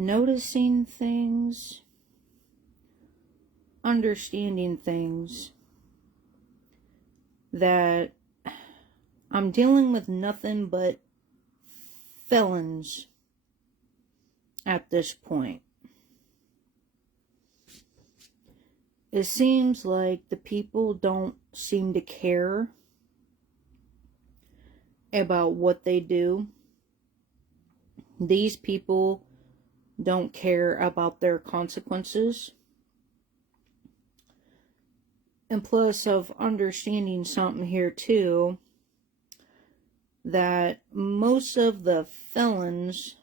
noticing things, understanding things, that I'm dealing with nothing but felons at this point. It seems like the people don't seem to care about what they do. These people don't care about their consequences. And plus, of understanding something here too, that most of the felons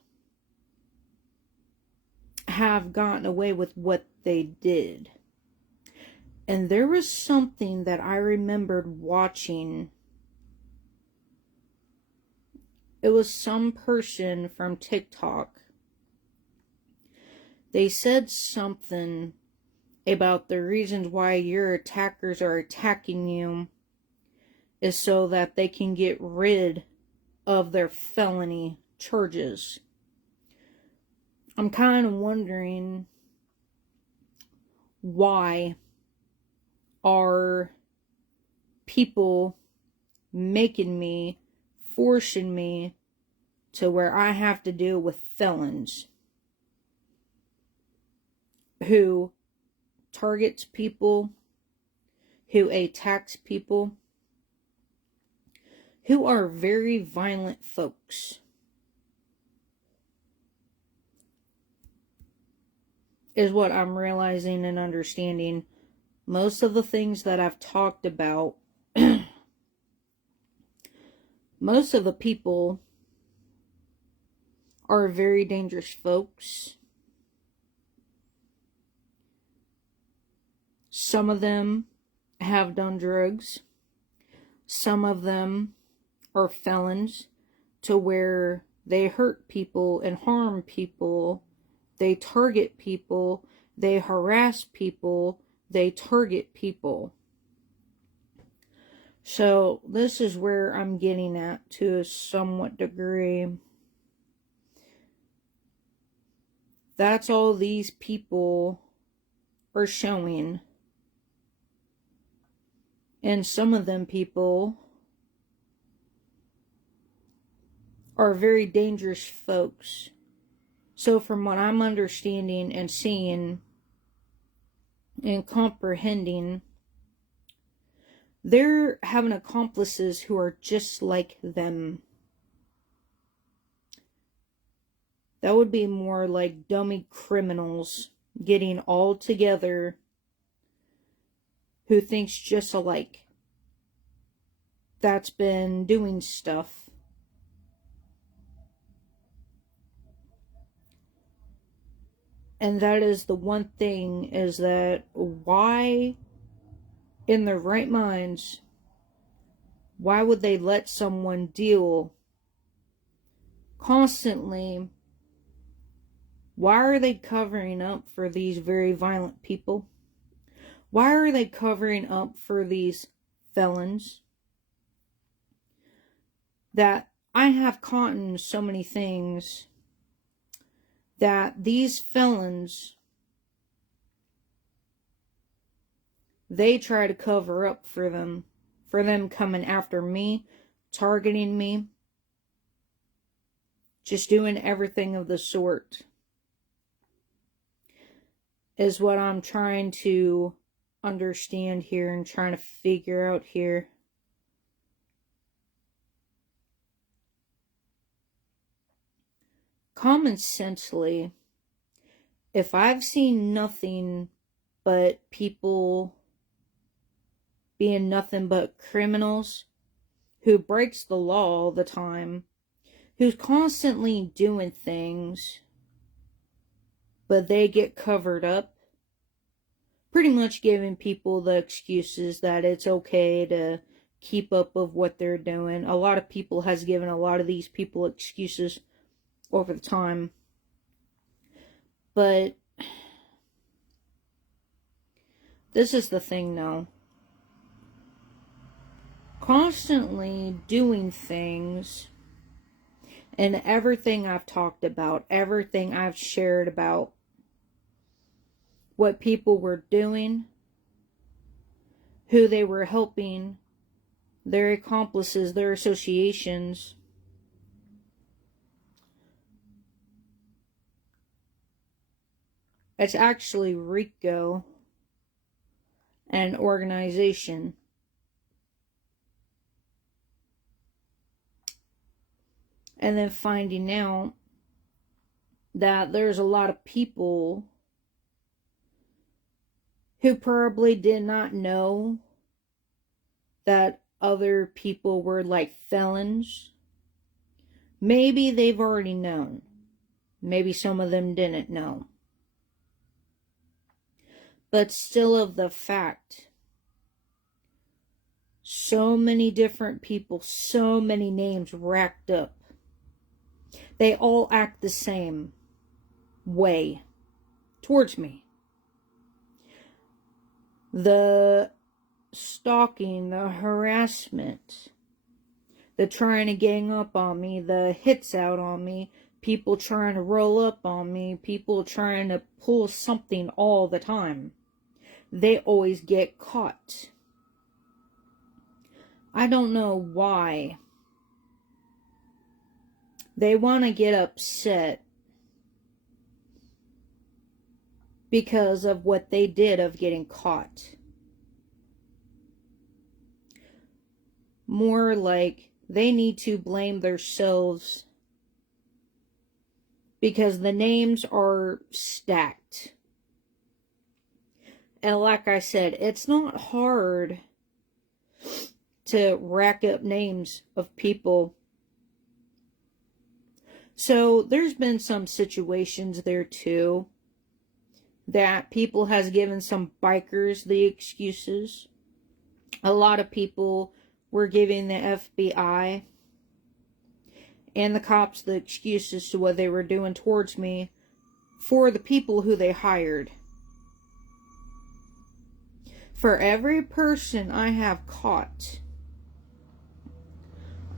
have gotten away with what they did. And there was something that I remembered watching. It was some person from TikTok. They said something about the reasons why your attackers are attacking you is so that they can get rid of their felony charges. I'm kind of wondering, why are people forcing me to where I have to deal with felons who targets people, who attacks people, who are very violent folks. Is what I'm realizing and understanding. Most of the things that I've talked about, most of the people are very dangerous folks. Some of them have done drugs. Some of them are felons to where they hurt people and harm people. They target people. They harass people. They target people. So this is where I'm getting at to a somewhat degree. That's all these people are showing. And some of them people are very dangerous folks. So from what I'm understanding and seeing and comprehending, they're having accomplices who are just like them. That would be more like dummy criminals getting all together who thinks just alike. That's been doing stuff. And that is the one thing, is that why, in their right minds, why would they let someone deal constantly? Why are they covering up for these very violent people? Why are they covering up for these felons? That I have caught in so many things that these felons, they try to cover up for them coming after me, targeting me, just doing everything of the sort, is what I'm trying to understand here and trying to figure out here. Common sensely, if I've seen nothing but people being nothing but criminals who breaks the law all the time, who's constantly doing things, but they get covered up, pretty much giving people the excuses that it's okay to keep up of what they're doing. A lot of people has given a lot of these people excuses over the time. But this is the thing now. Constantly doing things And everything I've talked about, everything I've shared about what people were doing, who they were helping, their accomplices, their associations, it's actually RICO, an organization. And then finding out that there's a lot of people who probably did not know that other people were like felons. Maybe they've already known. Maybe some of them didn't know. But still, of the fact, so many different people, so many names racked up. They all act the same way towards me. The stalking, the harassment, the trying to gang up on me, the hits out on me, people trying to roll up on me, people trying to pull something all the time. They always get caught. I don't know why. They want to get upset because of what they did of getting caught. More like they need to blame themselves because the names are stacked. And like I said, it's not hard to rack up names of people. So there's been some situations there too that people has given some bikers the excuses. A lot of people were giving the FBI and the cops the excuses to what they were doing towards me for the people who they hired. For every person I have caught,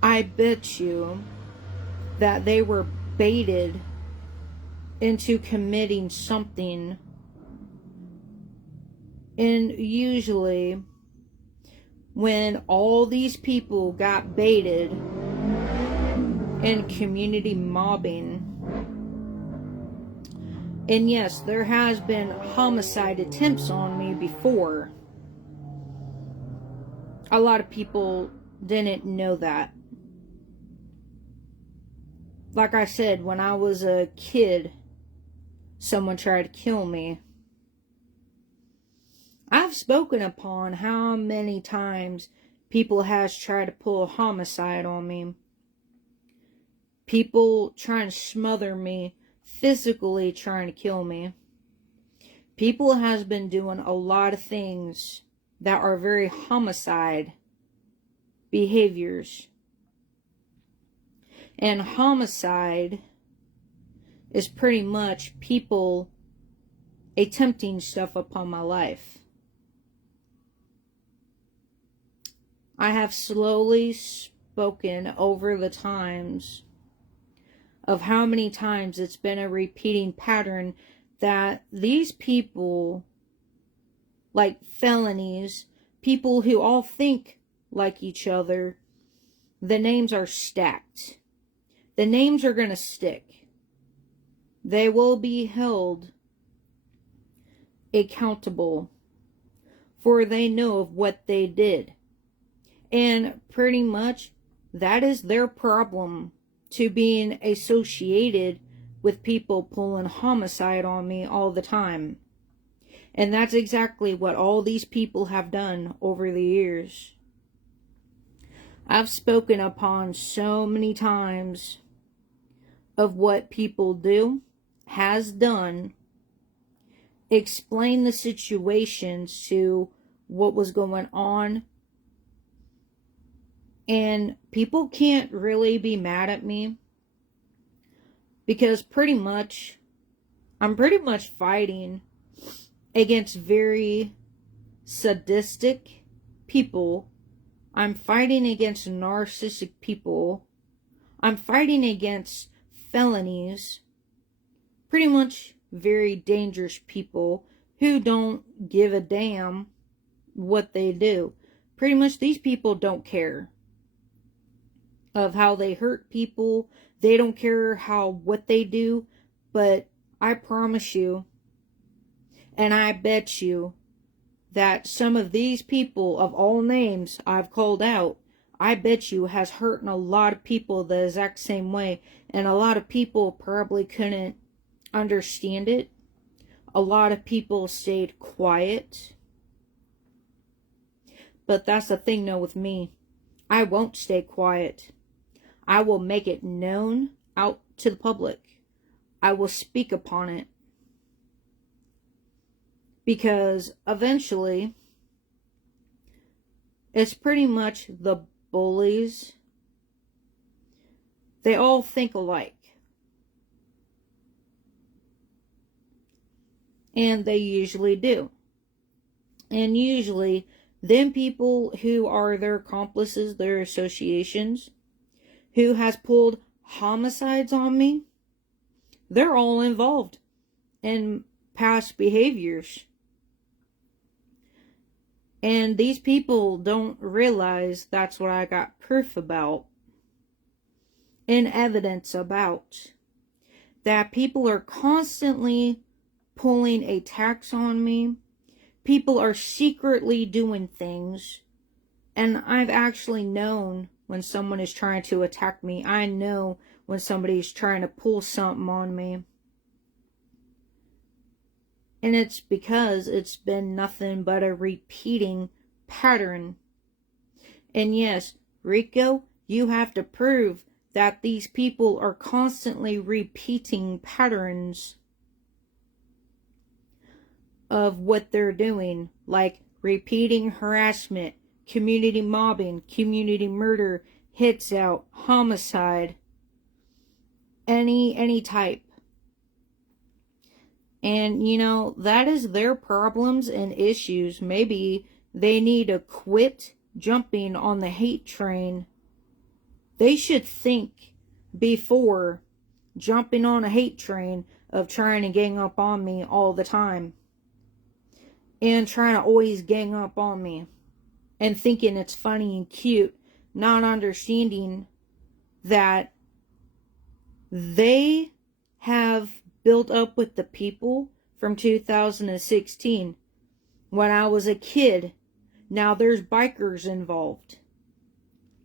I bet you that they were baited into committing something. And usually, when all these people got baited in community mobbing, and yes, there has been homicide attempts on me before. A lot of people didn't know that. Like I said, when I was a kid, someone tried to kill me. I've spoken upon how many times people has tried to pull a homicide on me. People trying to smother me, physically trying to kill me. People has been doing a lot of things that are very homicide behaviors. And homicide is pretty much people attempting stuff upon my life. I have slowly spoken over the times of how many times it's been a repeating pattern that these people, like felonies, people who all think like each other, the names are stacked. The names are going to stick. They will be held accountable, for they know of what they did. And pretty much that is their problem, to being associated with people pulling homicide on me all the time. And that's exactly what all these people have done over the years. I've spoken upon so many times of what people do, has done, explain the situations to what was going on. And people can't really be mad at me because I'm pretty much fighting against very sadistic people. I'm fighting against narcissistic people. I'm fighting against felonies, pretty much very dangerous people who don't give a damn what they do. Pretty much these people don't care of how they hurt people. They don't care what they do. But I promise you, and I bet you, that some of these people of all names I've called out, I bet you has hurt a lot of people the exact same way. And a lot of people probably couldn't understand it. A lot of people stayed quiet. But that's the thing though with me. I won't stay quiet. I will make it known out to the public. I will speak upon it. Because eventually, it's pretty much the bullies. They all think alike. And they usually do. And usually, them people who are their accomplices, their associations, who has pulled homicides on me, they're all involved in past behaviors. And these people don't realize that's what I got proof about and evidence about. That people are constantly pulling a tax on me. People are secretly doing things. And I've actually known when someone is trying to attack me. I know when somebody's trying to pull something on me. And it's because it's been nothing but a repeating pattern. And yes, Rico, you have to prove that these people are constantly repeating patterns of what they're doing. Like repeating harassment, community mobbing, community murder, hits out, homicide, any type. And, that is their problems and issues. Maybe they need to quit jumping on the hate train. They should think before jumping on a hate train of trying to gang up on me all the time. And trying to always gang up on me. And thinking it's funny and cute. Not understanding that they have built up with the people from 2016 when I was a kid. Now there's bikers involved.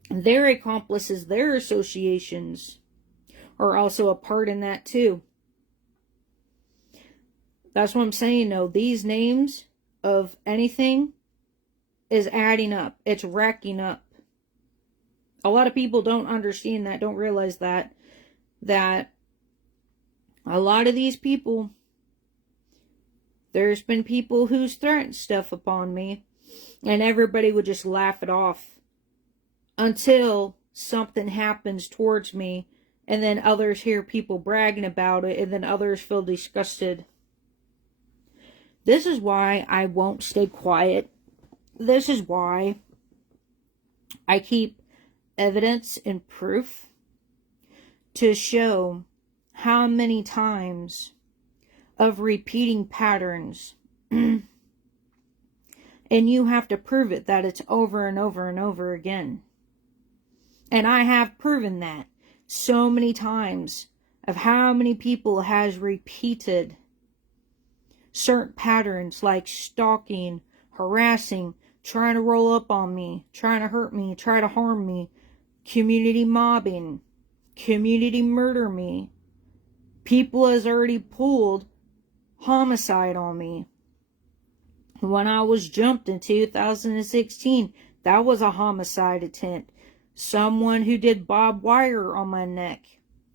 Their accomplices, their associations are also a part in that too. That's what I'm saying though. These names of anything is adding up. It's racking up. A lot of people don't understand that, don't realize that a lot of these people, there's been people who's threatened stuff upon me, and everybody would just laugh it off until something happens towards me, and then others hear people bragging about it, and then others feel disgusted. This is why I won't stay quiet. This is why I keep evidence and proof to show how many times of repeating patterns. And you have to prove it, that it's over and over and over again. And I have proven that so many times of how many people has repeated certain patterns like stalking, harassing, trying to roll up on me, trying to hurt me, try to harm me, community mobbing, community murder me. People has already pulled homicide on me. When I was jumped in 2016, that was a homicide attempt. Someone who did barbed wire on my neck,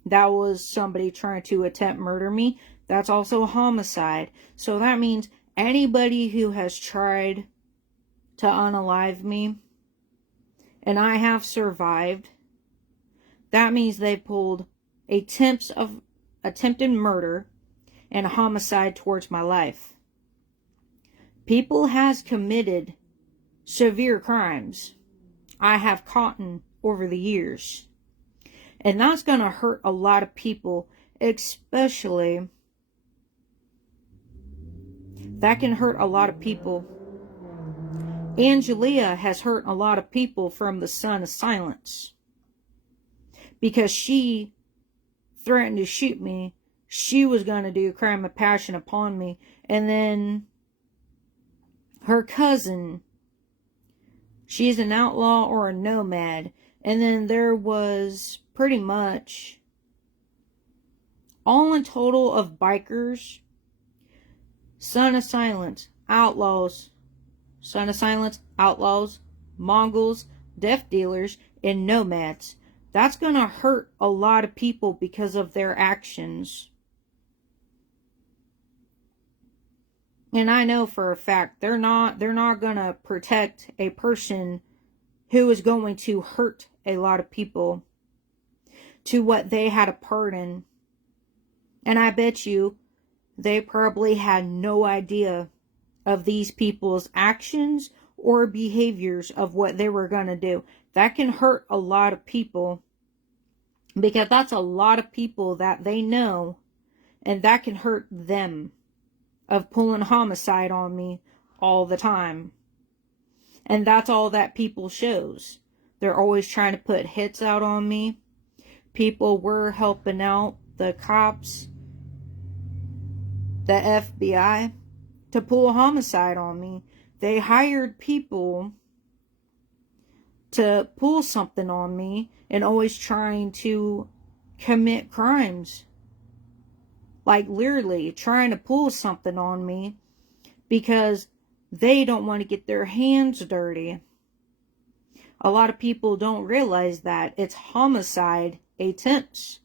that was somebody trying to attempt murder me. That's also a homicide. So that means anybody who has tried to unalive me, and I have survived, that means they pulled attempts of attempted murder and homicide towards my life. People has committed severe crimes I have caught over the years. And that's going to hurt a lot of people, especially. That can hurt a lot of people. Angelia has hurt a lot of people from the Son of Silence. Because she threatened to shoot me. She was going to do a crime of passion upon me. And then her cousin, she's an outlaw or a nomad. And then there was pretty much all in total of bikers, Son of Silence, outlaws, Son of Silence, outlaws, Mongols, death dealers, and nomads. That's going to hurt a lot of people because of their actions. And I know for a fact they're not going to protect a person who is going to hurt a lot of people to what they had a part in. And I bet you they probably had no idea of these people's actions or behaviors of what they were going to do. That can hurt a lot of people because that's a lot of people that they know, and that can hurt them of pulling homicide on me all the time. And that's all that people shows. They're always trying to put hits out on me. People were helping out the cops, the FBI, to pull a homicide on me. They hired people to pull something on me and always trying to commit crimes. Like literally trying to pull something on me because they don't want to get their hands dirty. A lot of people don't realize that it's homicide attempts.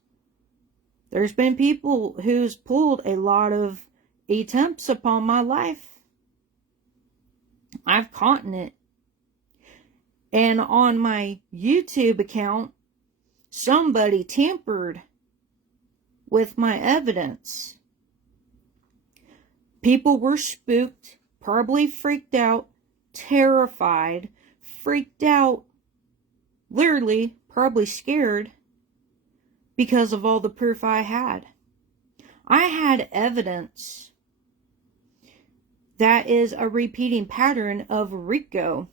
There's been people who's pulled a lot of attempts upon my life. I've caught it. And on my YouTube account, somebody tampered with my evidence. People were spooked, probably freaked out, terrified, freaked out, literally, probably scared because of all the proof I had. I had evidence that is a repeating pattern of rico.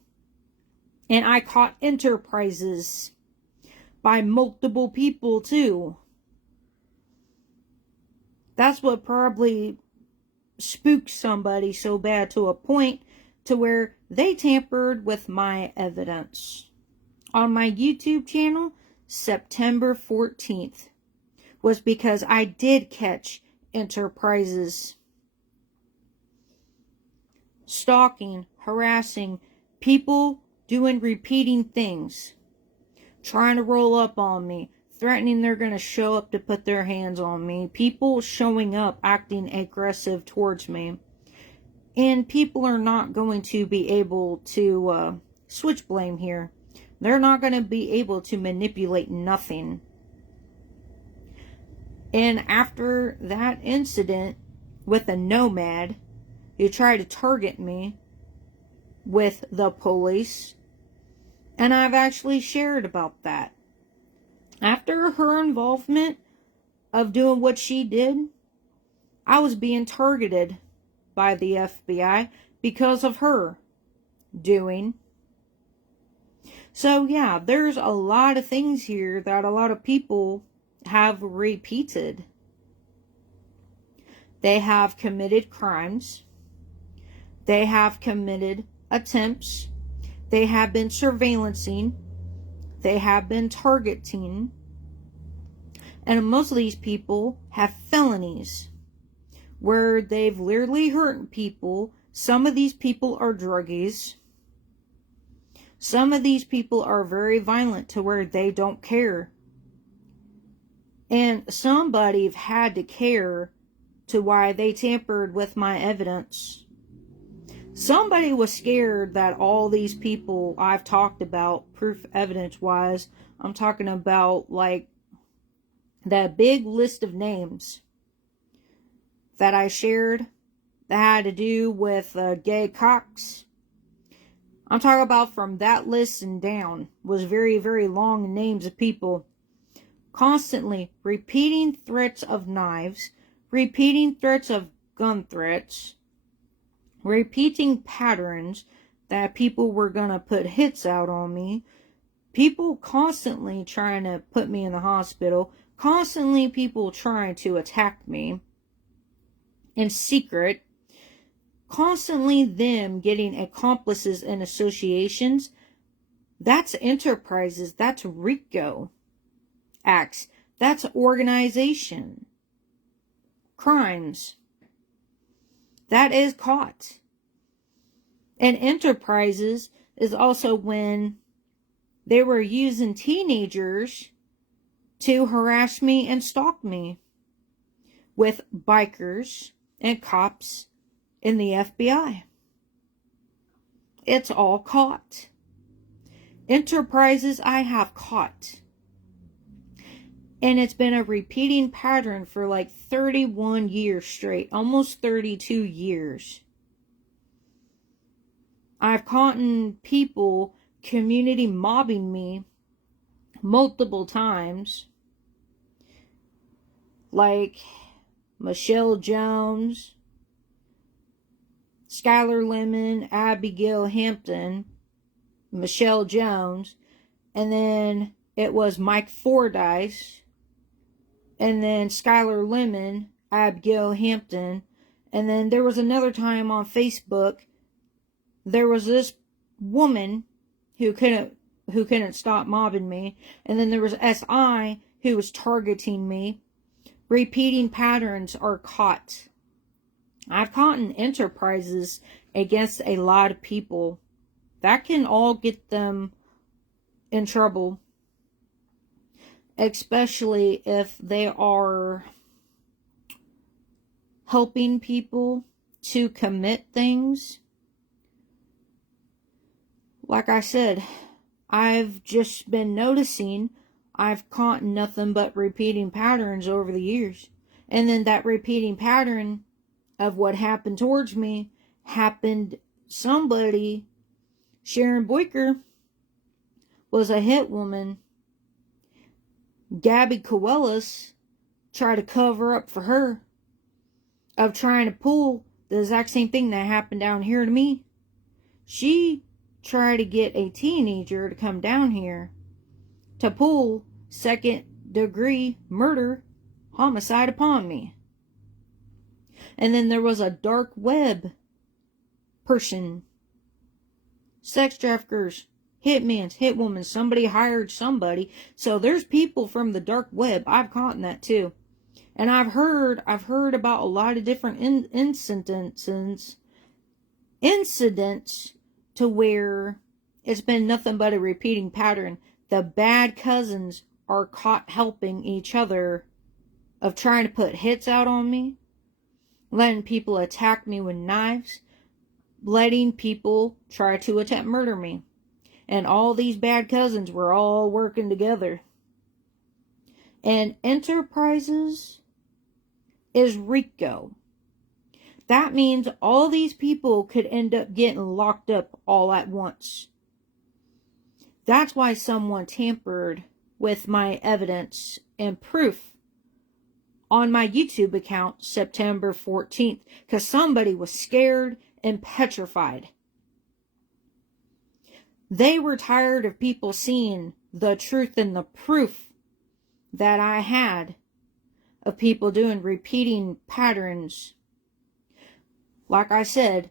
And I caught interprices by multiple people too. That's what probably spooked somebody so bad to a point to where they tampered with my evidence. On my YouTube channel, September 14th, was because I did catch interprices. Stalking, harassing, people doing repeating things. Trying to roll up on me. Threatening they're going to show up to put their hands on me. People showing up, acting aggressive towards me. And people are not going to be able to switch blame here. They're not going to be able to manipulate nothing. And after that incident with a nomad who tried to target me with the police, and I've actually shared about that. After her involvement of doing what she did, I was being targeted by the FBI because of her doing. So yeah, there's a lot of things here that a lot of people have repeated. They have committed crimes. They have committed attempts. They have been surveillancing. They have been targeting. And most of these people have felonies where they've literally hurt people. Some of these people are druggies. Some of these people are very violent to where they don't care. And somebody had to care to why they tampered with my evidence. Somebody was scared that all these people I've talked about, proof evidence-wise, I'm talking about like that big list of names that I shared that had to do with gay cocks. I'm talking about from that list and down was very, very long names of people. constantly repeating threats of knives, repeating threats of gun threats, repeating patterns that people were going to put hits out on me, people constantly trying to put me in the hospital, constantly people trying to attack me in secret, constantly them getting accomplices and associations. That's enterprises. That's RICO acts. That's organization. Crimes. That is caught. And enterprises is also when they were using teenagers to harass me and stalk me with bikers and cops in the FBI. It's all caught. Enterprises I have caught. And it's been a repeating pattern for like 31 years straight, almost 32 years. I've caught people community mobbing me multiple times. Like Michelle Jones, Skylar Lemon, Abigail Hampton, Michelle Jones, and then it was Mike Fordyce, and then Skylar Lemon, Abigail Hampton, and then there was another time on Facebook, there was this woman who couldn't stop mobbing me, and then there was SI who was targeting me. Repeating patterns are caught. I've caught enterprises against a lot of people. That can all get them in trouble. Especially if they are helping people to commit things. Like I said, I've just been noticing I've caught nothing but repeating patterns over the years. And then that repeating pattern of what happened towards me happened somebody. Sharon Boyker was a hit woman. Gabby Coelus tried to cover up for her of trying to pull the exact same thing that happened down here to me. She tried to get a teenager to come down here to pull second-degree murder, homicide upon me. And then there was a dark web person, sex traffickers, hitmen, hitwomen, somebody hired somebody. So there's people from the dark web. I've caught in that too. And I've heard about a lot of different incidents to where it's been nothing but a repeating pattern. The bad cousins are caught helping each other of trying to put hits out on me, letting people attack me with knives, letting people try to attempt murder me. And all these bad cousins were all working together. And enterprises is RICO. That means all these people could end up getting locked up all at once. That's why someone tampered with my evidence and proof on my YouTube account September 14th. Because somebody was scared and petrified. They were tired of people seeing the truth and the proof that I had of people doing repeating patterns. Like I said,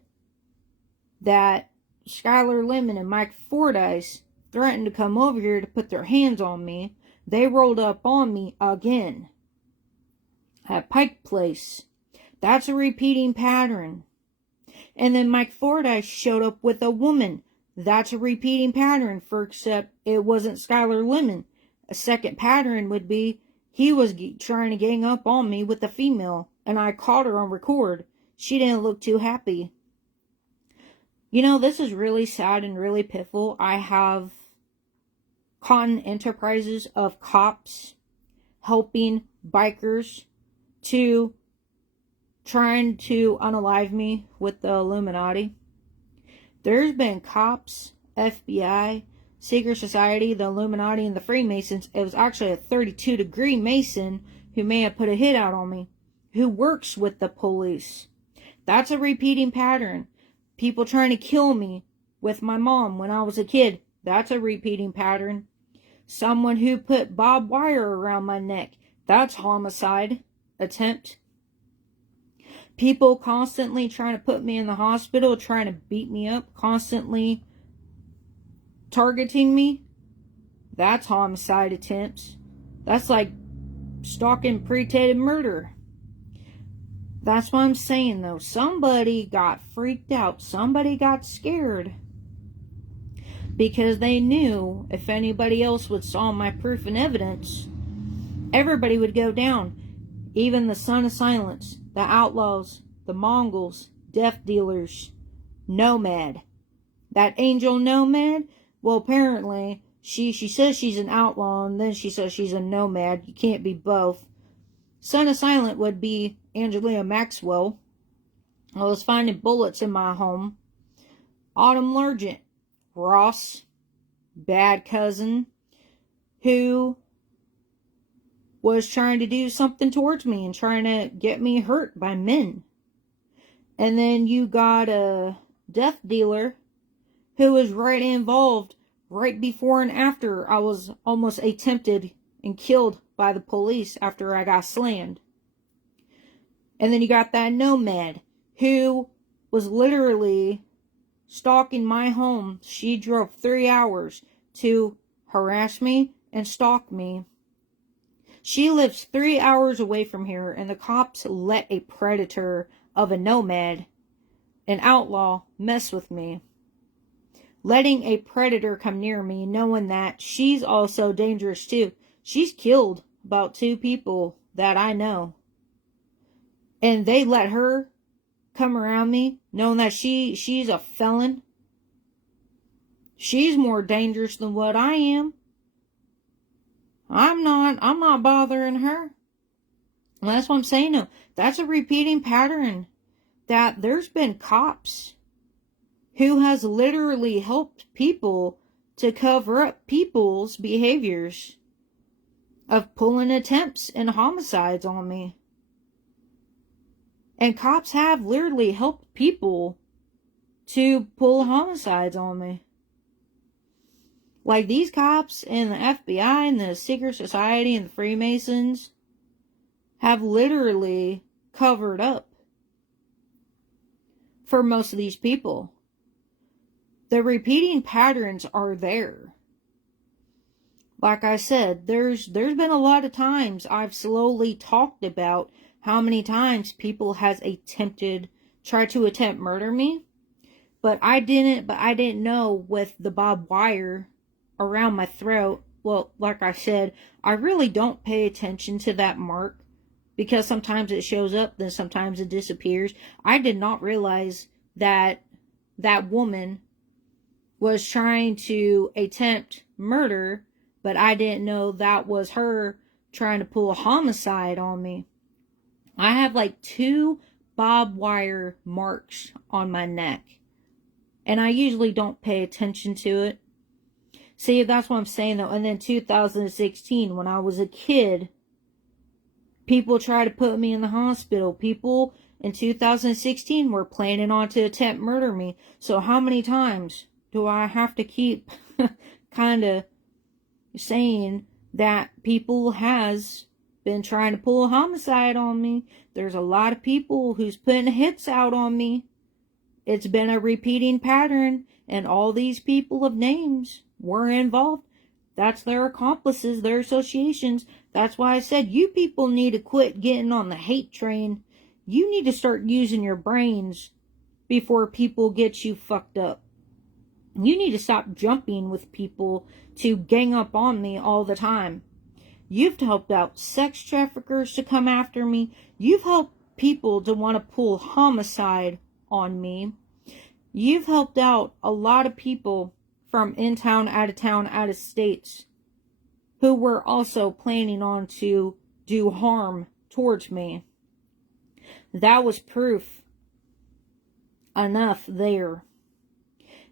that Skylar Lemon and Mike Fordyce threatened to come over here to put their hands on me. They rolled up on me again at Pike Place. That's a repeating pattern. And then Mike Fordyce showed up with a woman. That's a repeating pattern, except it wasn't Skylar Lemon. A second pattern would be he was trying to gang up on me with a female, and I caught her on record. She didn't look too happy. You know, this is really sad and really pitiful. I have caught enterprises of cops helping bikers to trying to unalive me with the Illuminati. There's been cops, FBI, secret society, the Illuminati, and the Freemasons. It was actually a 32-degree Mason who may have put a hit out on me, who works with the police. That's a repeating pattern. People trying to kill me with my mom when I was a kid. That's a repeating pattern. Someone who put barbed wire around my neck. That's homicide attempt. People constantly trying to put me in the hospital, trying to beat me up, constantly targeting me. That's homicide attempts. That's like stalking, premeditated murder. That's what I'm saying, though. Somebody got freaked out. Somebody got scared. Because they knew if anybody else would saw my proof and evidence, everybody would go down. Even the Son of Silence, the Outlaws, the Mongols, death dealers, Nomad. That Angel Nomad, well, apparently, she says she's an outlaw, and then she says she's a nomad. You can't be both. Son of Silent would be Angelina Maxwell. I was finding bullets in my home. Autumn Largent, Ross, bad cousin, who was trying to do something towards me and trying to get me hurt by men. And then you got a death dealer who was right involved right before and after I was almost attempted and killed by the police after I got slammed. And then you got that nomad who was literally stalking my home. She drove 3 hours to harass me and stalk me. She lives 3 hours away from here, and the cops let a predator of a nomad, an outlaw, mess with me. Letting a predator come near me, knowing that she's also dangerous too. She's killed about 2 people that I know. And they let her come around me, knowing that she's a felon. She's more dangerous than what I am. I'm not bothering her. And that's what I'm saying, though. That's a repeating pattern. That there's been cops who has literally helped people to cover up people's behaviors of pulling attempts and homicides on me. And cops have literally helped people to pull homicides on me. Like these cops and the FBI and the secret society and the Freemasons have literally covered up for most of these people. The repeating patterns are there. Like I said, there's been a lot of times I've slowly talked about how many times people has tried to attempt murder me. But I didn't know with the barbed wire around my throat. Well, like I said, I really don't pay attention to that mark because sometimes it shows up, then sometimes it disappears. I did not realize that that woman was trying to attempt murder, but I didn't know that was her trying to pull a homicide on me. I have like 2 barbed wire marks on my neck, and I usually don't pay attention to it. See, that's what I'm saying, though. And then 2016, when I was a kid, people tried to put me in the hospital. People in 2016 were planning on to attempt murder me. So how many times do I have to keep kind of saying that people has been trying to pull a homicide on me? There's a lot of people who's putting hits out on me. It's been a repeating pattern, and all these people of names were involved. That's their accomplices, their associations. That's why I said you people need to quit getting on the hate train. You need to start using your brains before people get you fucked up. You need to stop jumping with people to gang up on me all the time. You've helped out sex traffickers to come after me. You've helped people to want to pull homicide on me. You've helped out a lot of people from in town, out of states, who were also planning on to do harm towards me. That was proof enough there.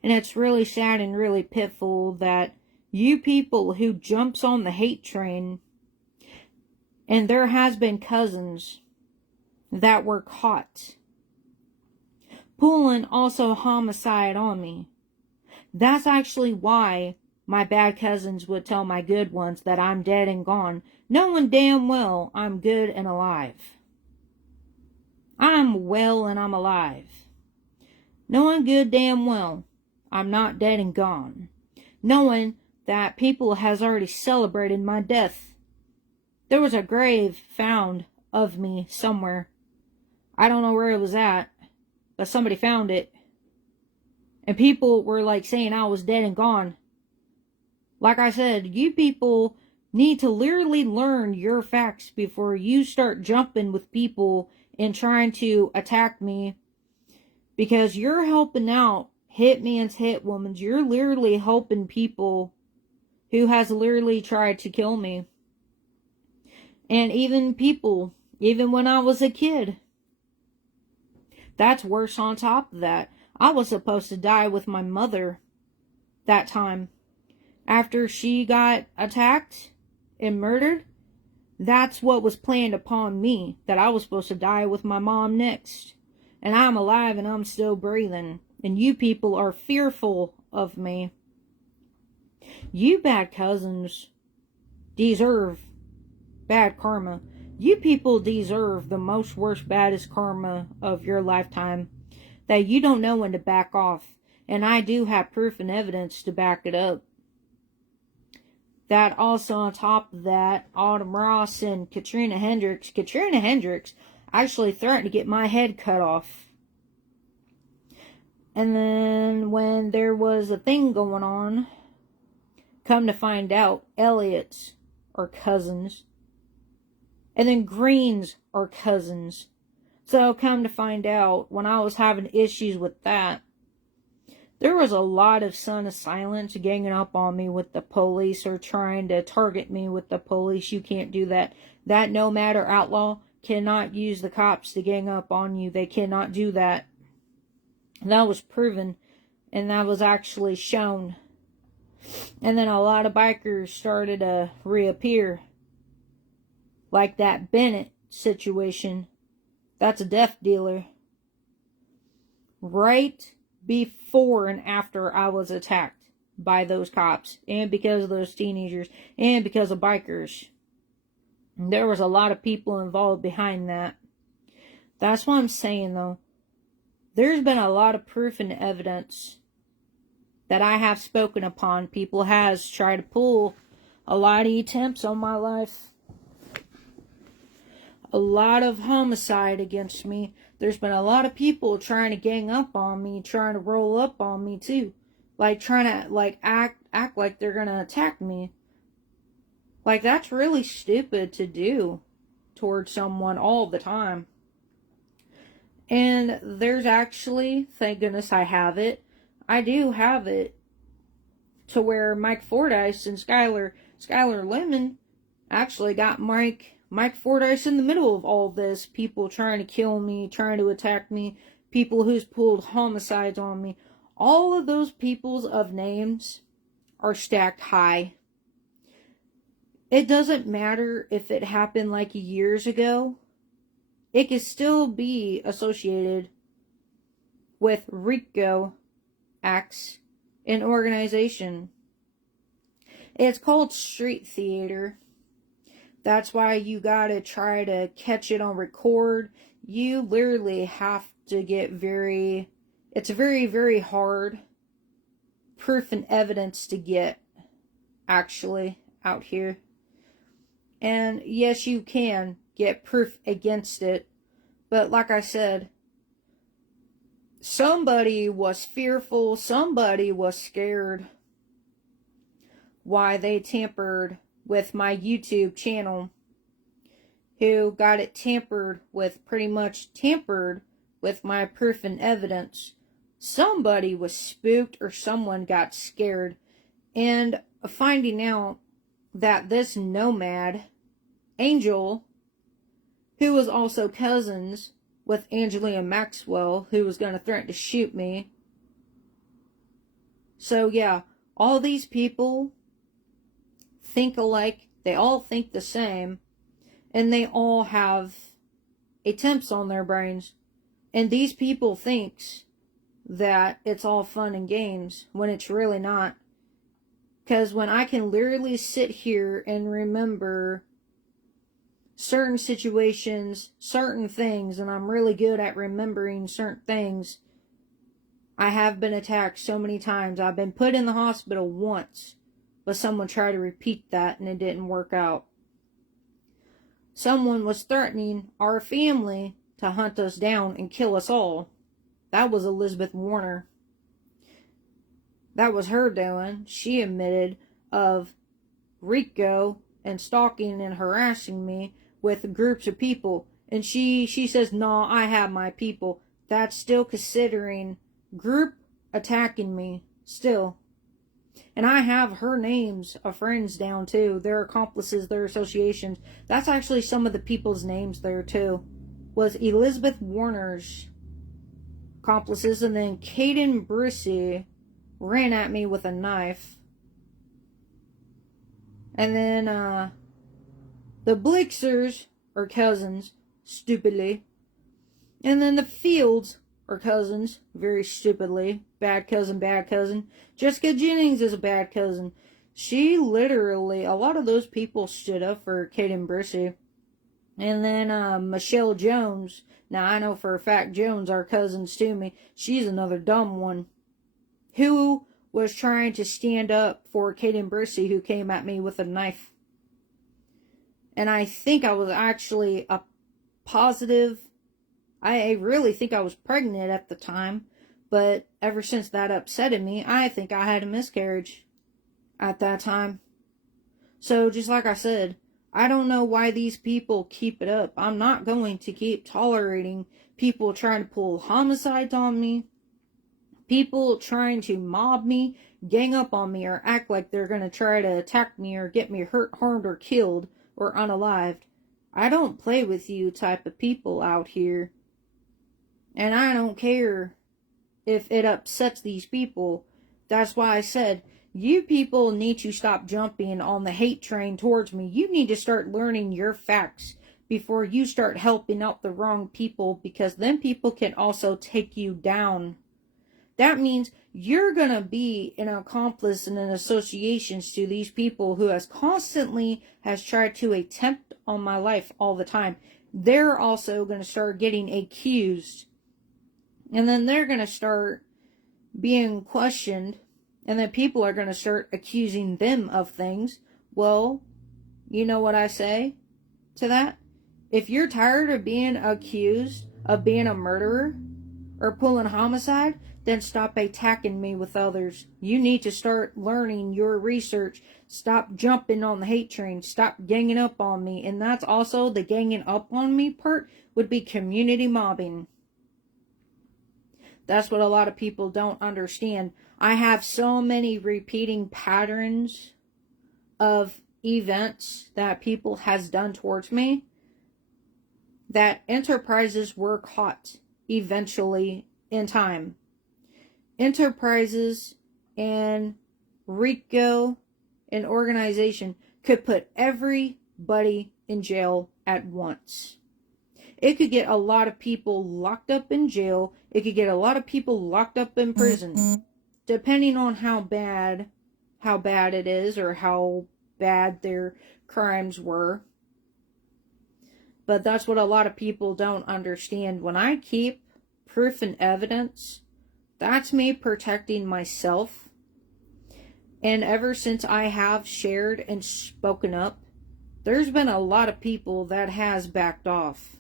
And it's really sad and really pitiful that you people who jumps on the hate train, and there has been cousins that were caught pulling also homicide on me. That's actually why my bad cousins would tell my good ones that I'm dead and gone, knowing damn well I'm good and alive. I'm well and I'm alive. Knowing good damn well I'm not dead and gone. Knowing that people has already celebrated my death. There was a grave found of me somewhere. I don't know where it was at, but somebody found it. And people were like saying I was dead and gone. Like I said, you people need to literally learn your facts before you start jumping with people and trying to attack me. Because you're helping out hitman's hitwomans. You're literally helping people who has literally tried to kill me. And even people, even when I was a kid. That's worse on top of that. I was supposed to die with my mother that time. After she got attacked and murdered, that's what was planned upon me. That I was supposed to die with my mom next. And I'm alive and I'm still breathing. And you people are fearful of me. You bad cousins deserve bad karma. You people deserve the most worst, baddest karma of your lifetime. That you don't know when to back off. And I do have proof and evidence to back it up. That also on top of that, Autumn Ross and Katrina Hendricks actually threatened to get my head cut off. And then when there was a thing going on, come to find out, Elliott's are cousins. And then Greens are cousins. So come to find out, when I was having issues with that, there was a lot of Son of Silence ganging up on me with the police or trying to target me with the police. You can't do that. That No Matter outlaw cannot use the cops to gang up on you. They cannot do that. That was proven, and that was actually shown. And then a lot of bikers started to reappear. Like that Bennett situation. That's a death dealer. Right before and after I was attacked by those cops. And because of those teenagers. And because of bikers. There was a lot of people involved behind that. That's what I'm saying though. There's been a lot of proof and evidence that I have spoken upon. People has tried to pull a lot of attempts on my life. A lot of homicide against me. There's been a lot of people trying to gang up on me, trying to roll up on me too. Like trying to act like they're gonna attack me. Like that's really stupid to do towards someone all the time. And there's actually, thank goodness I have it. I do have it. To where Mike Fordyce and Skylar Lemon actually got Mike Fordyce in the middle of all this. People trying to kill me, trying to attack me. People who's pulled homicides on me. All of those peoples of names are stacked high. It doesn't matter if it happened like years ago. It can still be associated with RICO acts in organization. It's called street theater. That's why you gotta try to catch it on record. You literally have to get it's very, very hard proof and evidence to get, actually, out here. And yes, you can get proof against it. But like I said, somebody was fearful, somebody was scared why they tampered with my YouTube channel, who got it tampered with my proof and evidence. Somebody was spooked or someone got scared. And finding out that this nomad, Angel, who was also cousins with Angelina Maxwell, who was going to threaten to shoot me, So yeah, all these people think alike, they all think the same, and they all have attempts on their brains. And these people thinks that it's all fun and games when it's really not. Because when I can literally sit here and remember certain situations, certain things, and I'm really good at remembering certain things, I have been attacked so many times. I've been put in the hospital once, but someone tried to repeat that and it didn't work out. Someone was threatening our family to hunt us down and kill us all. That was Elizabeth Warner. That was her doing. She admitted of Rico and stalking and harassing me with groups of people. And she says, no, I have my people. That's still considering group attacking me. Still. And I have her names of friends down too. Their accomplices, their associations. That's actually some of the people's names there too. Was Elizabeth Warner's accomplices. And then Caden Brissy ran at me with a knife. And then the Blixers are cousins, stupidly. And then the Fields are cousins, very stupidly. Bad cousin, bad cousin. Jessica Jennings is a bad cousin. She literally, a lot of those people stood up for Caden Brissy. And then Michelle Jones. Now I know for a fact Jones are cousins to me. She's another dumb one. Who was trying to stand up for Caden Brissy, who came at me with a knife. And I think I was actually a positive. I really think I was pregnant at the time. But ever since that upsetted me, I think I had a miscarriage at that time. So just like I said, I don't know why these people keep it up. I'm not going to keep tolerating people trying to pull homicides on me. People trying to mob me, gang up on me, or act like they're going to try to attack me or get me hurt, harmed, or killed, or unalived. I don't play with you type of people out here. And I don't care if it upsets these people. That's why I said, you people need to stop jumping on the hate train towards me. You need to start learning your facts before you start helping out the wrong people, because then people can also take you down. That means you're going to be an accomplice and an association to these people who has tried to attempt on my life all the time. They're also going to start getting accused. And then they're going to start being questioned. And then people are going to start accusing them of things. Well, you know what I say to that? If you're tired of being accused of being a murderer or pulling homicide, then stop attacking me with others. You need to start learning your research. Stop jumping on the hate train. Stop ganging up on me. And that's also the ganging up on me part would be community mobbing. That's what a lot of people don't understand. I have so many repeating patterns of events that people has done towards me that enterprises were caught eventually in time. Enterprises and Rico, an organization, could put everybody in jail at once. It could get a lot of people locked up in jail. It could get a lot of people locked up in prison. Depending on how bad it is or how bad their crimes were. But that's what a lot of people don't understand. When I keep proof and evidence, that's me protecting myself. And ever since I have shared and spoken up, there's been a lot of people that has backed off.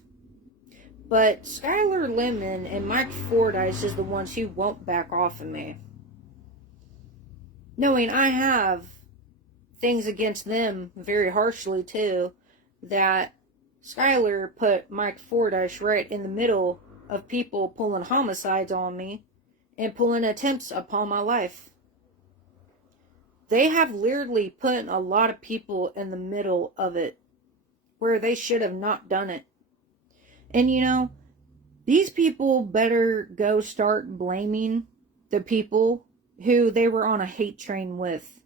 But Skylar Lemon and Mike Fordyce is the ones who won't back off of me. Knowing I have things against them very harshly too, that Skylar put Mike Fordyce right in the middle of people pulling homicides on me and pulling attempts upon my life. They have literally put a lot of people in the middle of it where they should have not done it. And you know, these people better go start blaming the people who they were on a hate train with.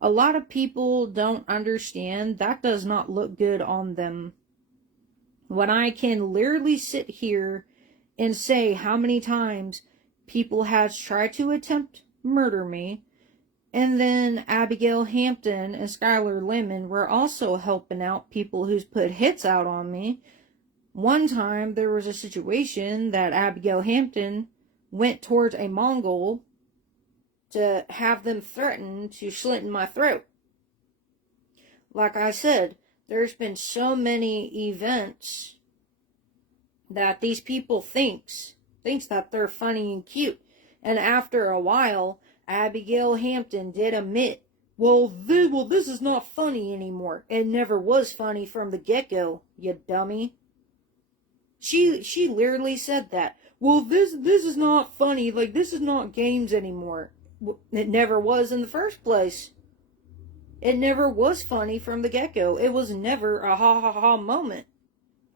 A lot of people don't understand that does not look good on them. When I can literally sit here and say how many times people has tried to attempt murder me, and then Abigail Hampton and Skylar Lemon were also helping out people who's put hits out on me. One time there was a situation that Abigail Hampton went towards a Mongol to have them threaten to slit in my throat. Like I said, there's been so many events that these people thinks that they're funny and cute. And after a while, Abigail Hampton did admit, well, this is not funny anymore. It never was funny from the get-go, you dummy. She literally said that. Well, this is not funny. Like, this is not games anymore. It never was in the first place. It never was funny from the get-go. It was never a ha-ha-ha moment.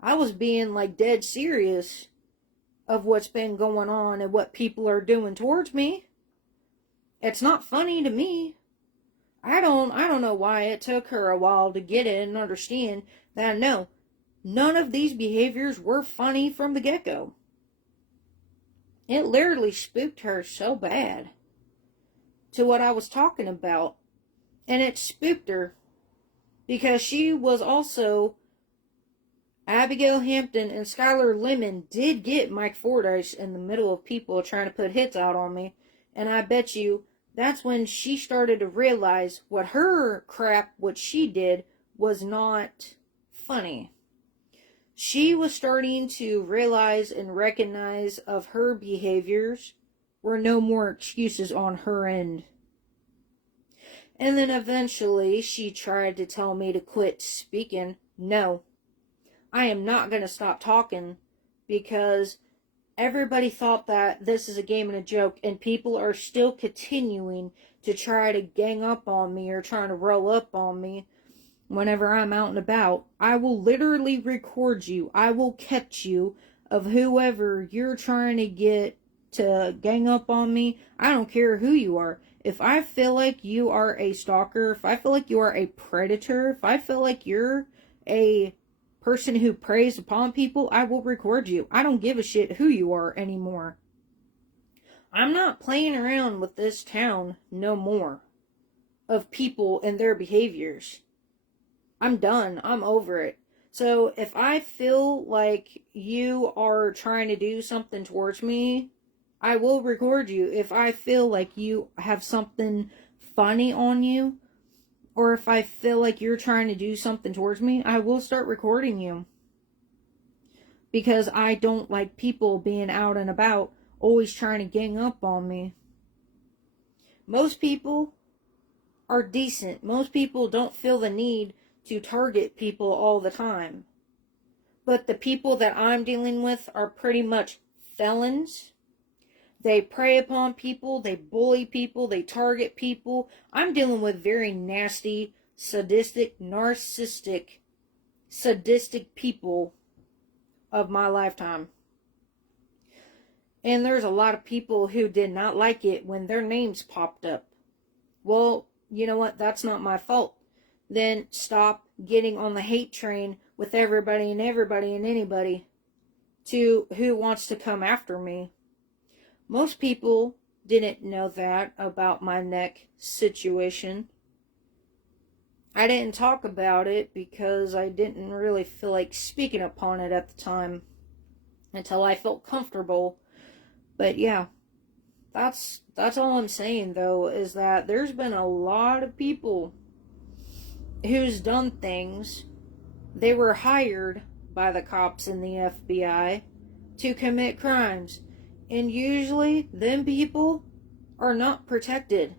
I was being, like, dead serious of what's been going on and what people are doing towards me. It's not funny to me. I don't know why it took her a while to get it and understand that no, none of these behaviors were funny from the get-go. It literally spooked her so bad to what I was talking about. And it spooked her because she was also, Abigail Hampton and Skylar Lemon did get Mike Fordyce in the middle of people trying to put hits out on me. And I bet you that's when she started to realize what her crap, what she did, was not funny. She was starting to realize and recognize of her behaviors were no more excuses on her end. And then eventually she tried to tell me to quit speaking. No, I am not going to stop talking because everybody thought that this is a game and a joke, and people are still continuing to try to gang up on me or trying to roll up on me whenever I'm out and about. I will literally record you. I will catch you of whoever you're trying to get to gang up on me. I don't care who you are. If I feel like you are a stalker, if I feel like you are a predator, if I feel like you're a person who preys upon people, I will record you. I don't give a shit who you are anymore. I'm not playing around with this town no more of people and their behaviors. I'm done. I'm over it. So if I feel like you are trying to do something towards me, I will record you. If I feel like you have something funny on you, or if I feel like you're trying to do something towards me, I will start recording you. Because I don't like people being out and about, always trying to gang up on me. Most people are decent. Most people don't feel the need to target people all the time. But the people that I'm dealing with are pretty much felons. They prey upon people, they bully people, they target people. I'm dealing with very nasty, sadistic, narcissistic, sadistic people of my lifetime. And there's a lot of people who did not like it when their names popped up. Well, you know what? That's not my fault. Then stop getting on the hate train with everybody and anybody to who wants to come after me. Most people didn't know that about my neck situation. I didn't talk about it because I didn't really feel like speaking upon it at the time until I felt comfortable. But yeah, that's all I'm saying though, is that there's been a lot of people who's done things. They were hired by the cops and the FBI to commit crimes. And usually, them people are not protected.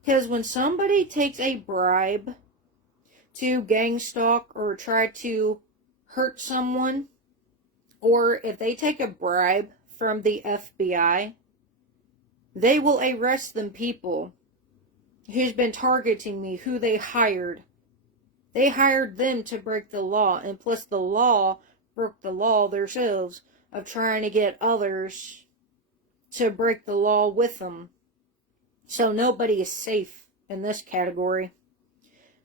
Because when somebody takes a bribe to gang stalk or try to hurt someone, or if they take a bribe from the FBI, they will arrest them people who's been targeting me, who they hired. They hired them to break the law, and plus the law broke the law themselves of trying to get others to break the law with them. So nobody is safe in this category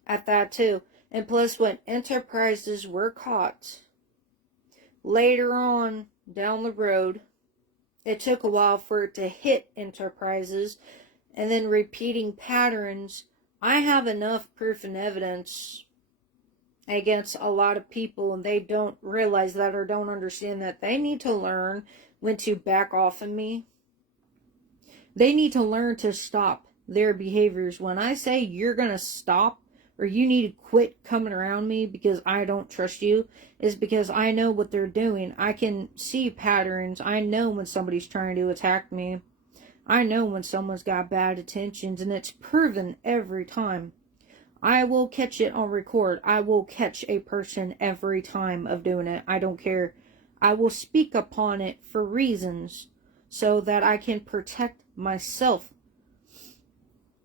at that too. And plus, when enterprises were caught later on down the road, it took a while for it to hit enterprises, and then repeating patterns. I have enough proof and evidence against a lot of people, and they don't realize that or don't understand that they need to learn when to back off of me. They need to learn to stop their behaviors. When I say you're going to stop or you need to quit coming around me because I don't trust you, is because I know what they're doing. I can see patterns. I know when somebody's trying to attack me. I know when someone's got bad intentions, and it's proven every time. I will catch it on record. I will catch a person every time of doing it. I don't care. I will speak upon it for reasons so that I can protect myself.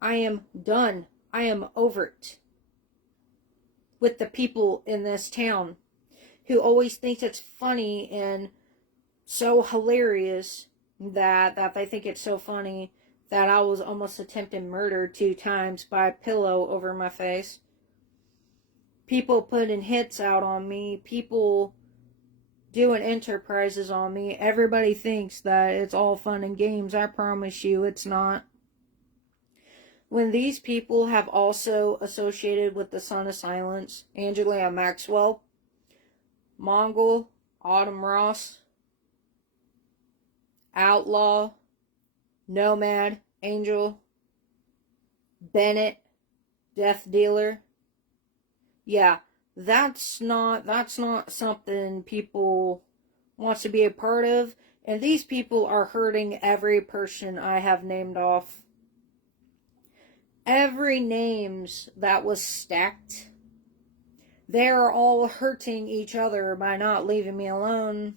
I am done. I am over it with the people in this town who always think it's funny and so hilarious that they think it's so funny that I was almost attempted murder 2 times by a pillow over my face. People putting hits out on me. People doing enterprises on me. Everybody thinks that it's all fun and games. I promise you it's not. When these people have also associated with the Son of Silence, Angela Maxwell, Mongol, Autumn Ross, Outlaw, Nomad, Angel, Bennett, Death Dealer. Yeah, that's not something people want to be a part of. And these people are hurting every person I have named off. Every names that was stacked, they're all hurting each other by not leaving me alone.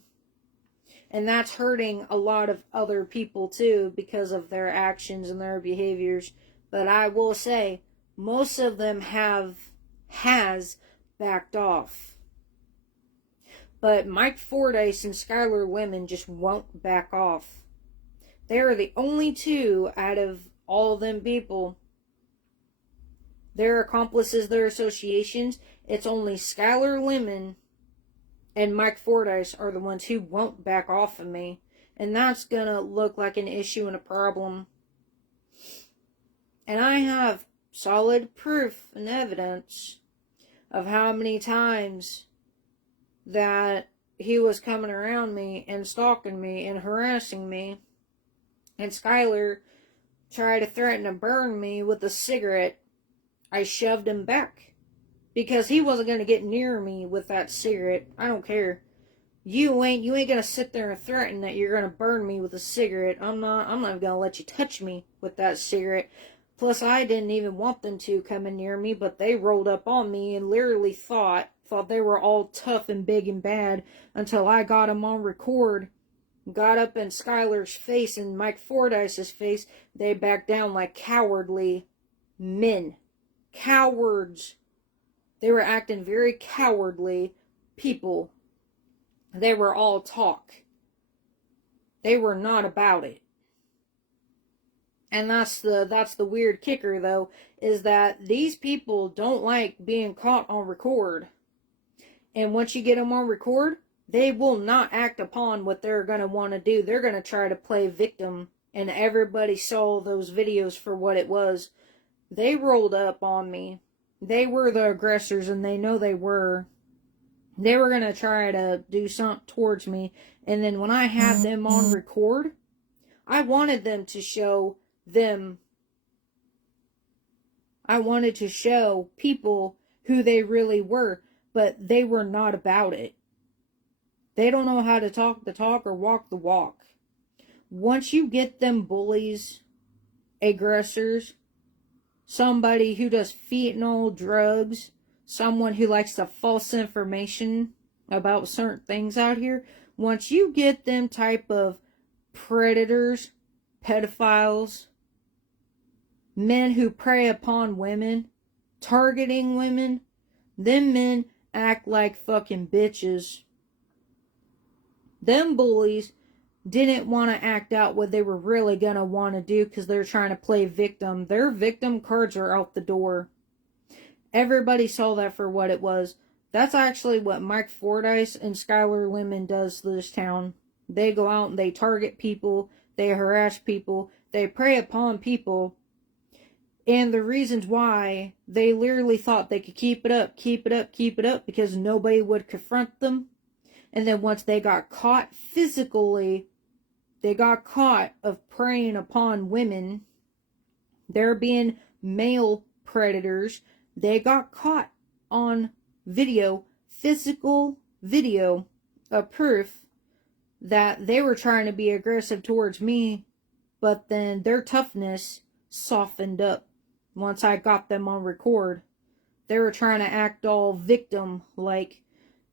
And that's hurting a lot of other people too because of their actions and their behaviors. But I will say, most of them has backed off. But Mike Fordyce and Skylar Lemon just won't back off. They are the only 2 out of all of them people. Their accomplices, their associations, it's only Skylar Lemon and Mike Fordyce are the ones who won't back off of me. And that's going to look like an issue and a problem. And I have solid proof and evidence of how many times that he was coming around me and stalking me and harassing me. And Skylar tried to threaten to burn me with a cigarette. I shoved him back because he wasn't going to get near me with that cigarette. I don't care. You ain't going to sit there and threaten that you're going to burn me with a cigarette. I'm not going to let you touch me with that cigarette. Plus, I didn't even want them to come in near me, but they rolled up on me and literally thought they were all tough and big and bad until I got them on record. Got up in Skylar's face and Mike Fordyce's face. They backed down like cowardly men. Cowards. They were acting very cowardly people. They were all talk. They were not about it. And that's the weird kicker though, is that these people don't like being caught on record. And once you get them on record, they will not act upon what they're going to want to do. They're going to try to play victim. And everybody saw those videos for what it was. They rolled up on me. They were the aggressors, and they know they were. They were going to try to do something towards me. And then when I had them on record, I wanted them to show them. I wanted to show people who they really were, but they were not about it. They don't know how to talk the talk or walk the walk. Once you get them bullies, aggressors, somebody who does fentanyl drugs, someone who likes to false information about certain things out here, once you get them type of predators, pedophiles, men who prey upon women, targeting women, them men act like fucking bitches. Them bullies didn't want to act out what they were really going to want to do because they're trying to play victim. Their victim cards are out the door. Everybody saw that for what it was. That's actually what Mike Fordyce and Skylar Lemon does to this town. They go out and they target people, they harass people, they prey upon people. And the reasons why, they literally thought they could keep it up, because nobody would confront them. And then once they got caught physically, they got caught of preying upon women. There being male predators. They got caught on video, physical video, of proof that they were trying to be aggressive towards me, but then their toughness softened up once I got them on record. They were trying to act all victim-like,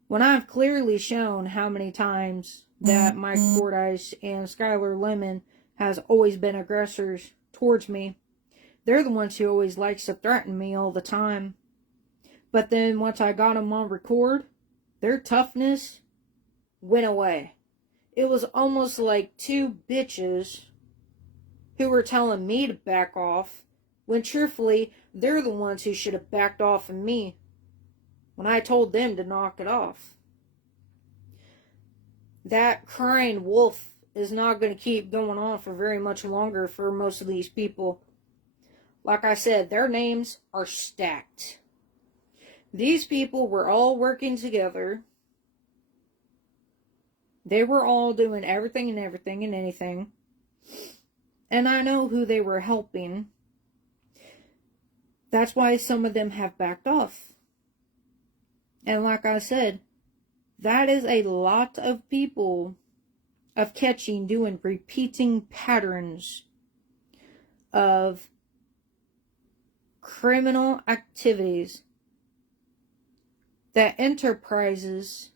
when I've clearly shown how many times that Mike Fordyce and Skylar Lemon has always been aggressors towards me. They're the ones who always likes to threaten me all the time. But then once I got them on record, their toughness went away. It was almost like two bitches who were telling me to back off, when truthfully, they're the ones who should have backed off of me when I told them to knock it off. That crying wolf is not going to keep going on for very much longer for most of these people. Like I said, their names are stacked. These people were all working together. They were all doing everything and anything. And I know who they were helping. That's why some of them have backed off. And like I said, that is a lot of people of catching, doing repeating patterns of criminal activities. That interprices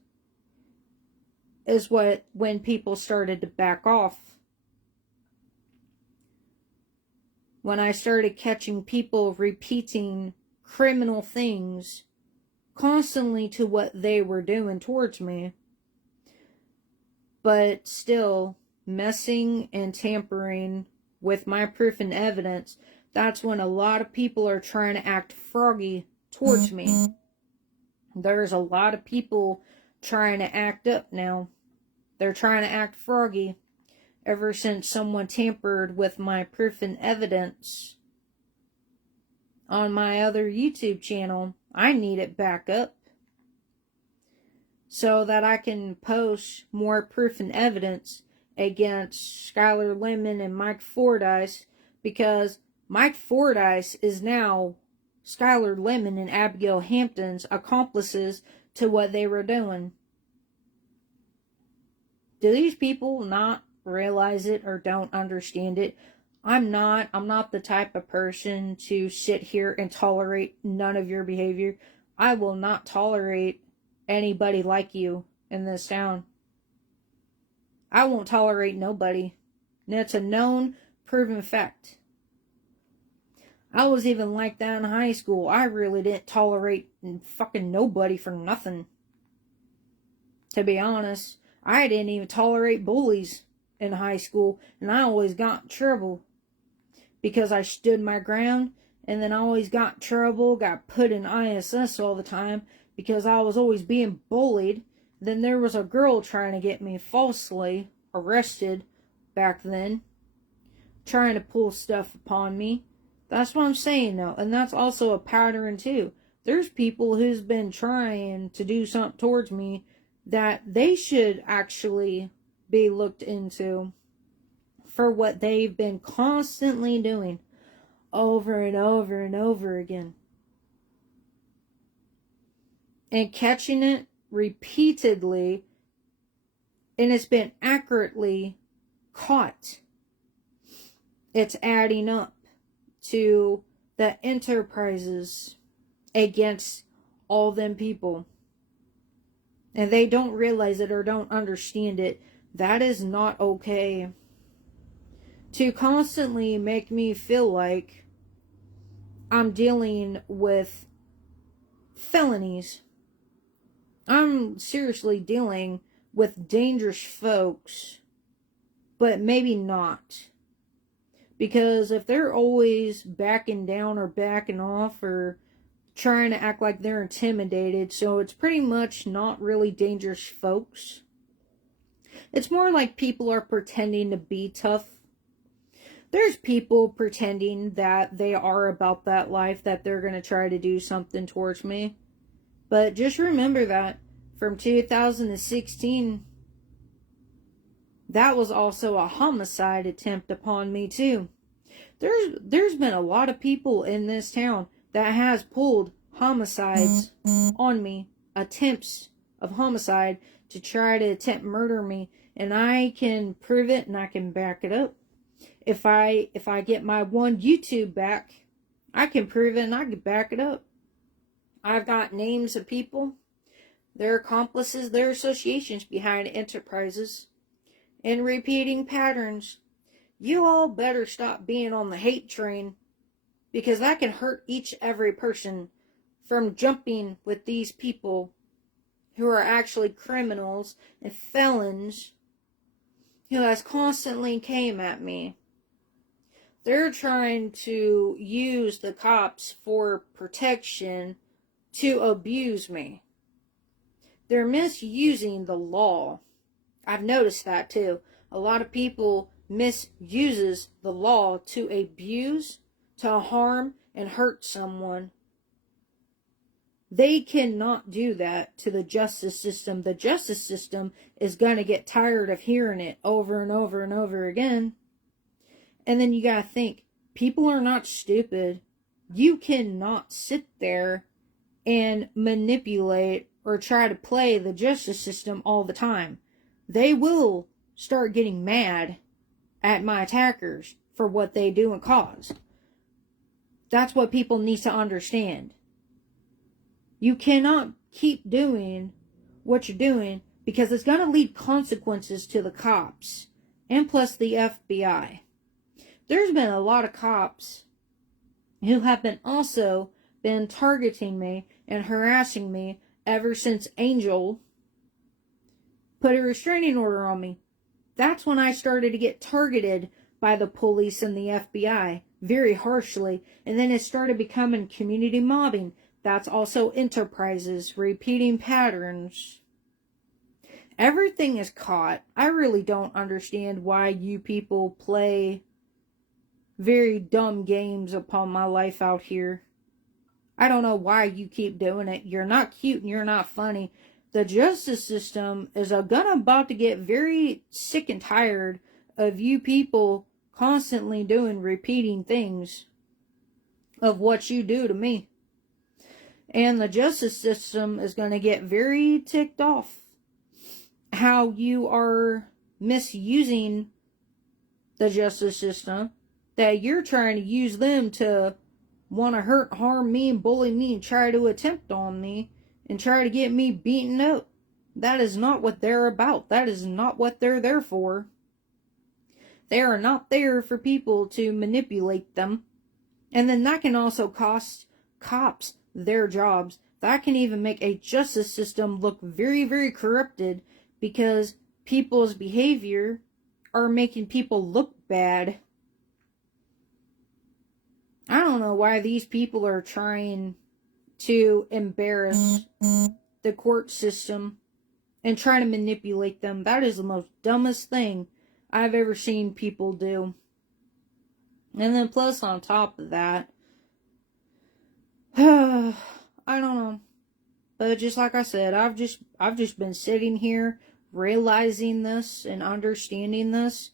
is when people started to back off. When I started catching people repeating criminal things constantly to what they were doing towards me, but still messing and tampering with my proof and evidence, that's when a lot of people are trying to act froggy towards me. There's a lot of people trying to act up now. They're trying to act froggy ever since someone tampered with my proof and evidence on my other YouTube channel. I need it back up so that I can post more proof and evidence against Skylar Lemon and Mike Fordyce, because Mike Fordyce is now Skylar Lemon and Abigail Hampton's accomplices to what they were doing. Do these people not realize it or don't understand it? I'm not the type of person to sit here and tolerate none of your behavior. I will not tolerate anybody like you in this town. I won't tolerate nobody. And it's a known, proven fact. I was even like that in high school. I really didn't tolerate fucking nobody for nothing. To be honest, I didn't even tolerate bullies in high school, and I always got in trouble because I stood my ground, and then I always got in trouble, got put in ISS all the time because I was always being bullied. Then there was a girl trying to get me falsely arrested back then, trying to pull stuff upon me. That's what I'm saying, though. And that's also a pattern, too. There's people who's been trying to do something towards me that they should actually be looked into for what they've been constantly doing over and over and over again. And catching it repeatedly, and it's been accurately caught. It's adding up to the interprices against all them people. And they don't realize it or don't understand it. That is not okay. To constantly make me feel like I'm dealing with felonies. I'm seriously dealing with dangerous folks but maybe not. Because if they're always backing down or backing off or trying to act like they're intimidated, so it's pretty much not really dangerous folks. It's more like people are pretending to be tough. There's people pretending that they are about that life, that they're going to try to do something towards me. But just remember that from 2016, that was also a homicide attempt upon me too. There's been a lot of people in this town that has pulled homicides on me, attempts of homicide to try to attempt murder me, and I can prove it and I can back it up. If I get my one YouTube back, I can prove it and I can back it up. I've got names of people, their accomplices, their associations behind interprices, and repeating patterns. You all better stop being on the hate train, because that can hurt each every person from jumping with these people who are actually criminals and felons who has constantly came at me. They're trying to use the cops for protection to abuse me. They're misusing the law. I've noticed that too. A lot of people misuses the law to abuse, to harm, and hurt someone. They cannot do that to the justice system. The justice system is going to get tired of hearing it over and over and over again. And then you got to think, people are not stupid. You cannot sit there and manipulate or try to play the justice system all the time. They will start getting mad at my attackers for what they do and cause. That's what people need to understand. You cannot keep doing what you're doing, because it's going to lead consequences to the cops and plus the FBI. There's been a lot of cops who have been targeting me and harassing me ever since Angel put a restraining order on me. That's when I started to get targeted by the police and the FBI very harshly. And then it started becoming community mobbing. That's also interprices, repeating patterns. Everything is caught. I really don't understand why you people play very dumb games upon my life out here. I don't know why you keep doing it. You're not cute and you're not funny. The justice system is about to get very sick and tired of you people constantly doing repeating things of what you do to me. And the justice system is going to get very ticked off how you are misusing the justice system, that you're trying to use them to want to hurt, harm me, and bully me, and try to attempt on me, and try to get me beaten up. That is not what they're about. That is not what they're there for. They are not there for people to manipulate them. And then that can also cost cops their jobs. That can even make a justice system look very, very corrupted, because people's behavior are making people look bad. I don't know why these people are trying to embarrass the court system and try to manipulate them. That is the most dumbest thing I've ever seen people do. And then plus on top of that, I don't know. But just like I said, I've just been sitting here realizing this and understanding this,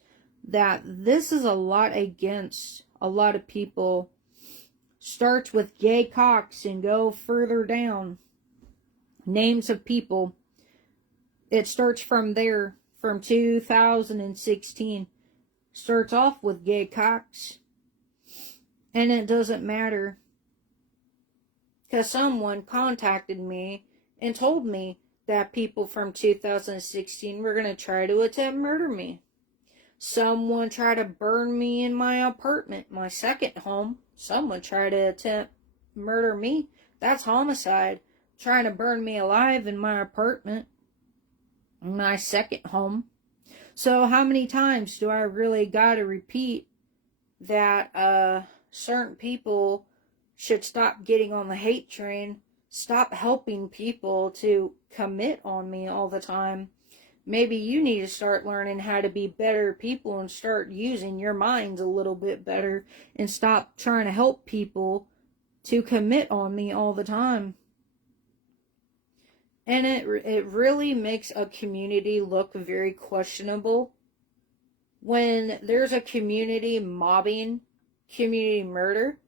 that this is a lot against a lot of people. Starts with gay cocks and go further down. Names of people. It starts from there, from 2016. Starts off with gay cocks. And it doesn't matter, because someone contacted me and told me that people from 2016 were going to try to attempt murder me. Someone tried to burn me in my apartment, my second home. Someone tried to attempt murder me. That's homicide. Trying to burn me alive in my apartment, my second home. So how many times do I really gotta repeat that certain people should stop getting on the hate train, stop helping people to commit on me all the time? Maybe you need to start learning how to be better people and start using your minds a little bit better and stop trying to help people to commit on me all the time. And it really makes a community look very questionable when there's a community mobbing, community murder,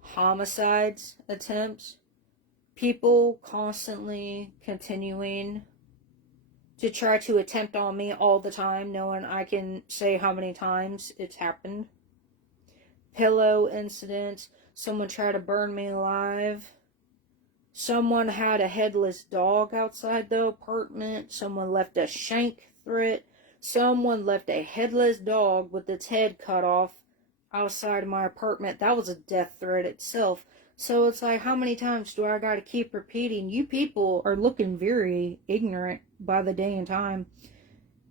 homicides attempts, people constantly continuing to try to attempt on me all the time, knowing I can say how many times it's happened. Pillow incidents, someone tried to burn me alive. Someone had a headless dog outside the apartment. Someone left a shank threat. Someone left a headless dog with its head cut off outside of my apartment. That was a death threat itself. So it's like, how many times do I gotta keep repeating? You people are looking very ignorant by the day and time.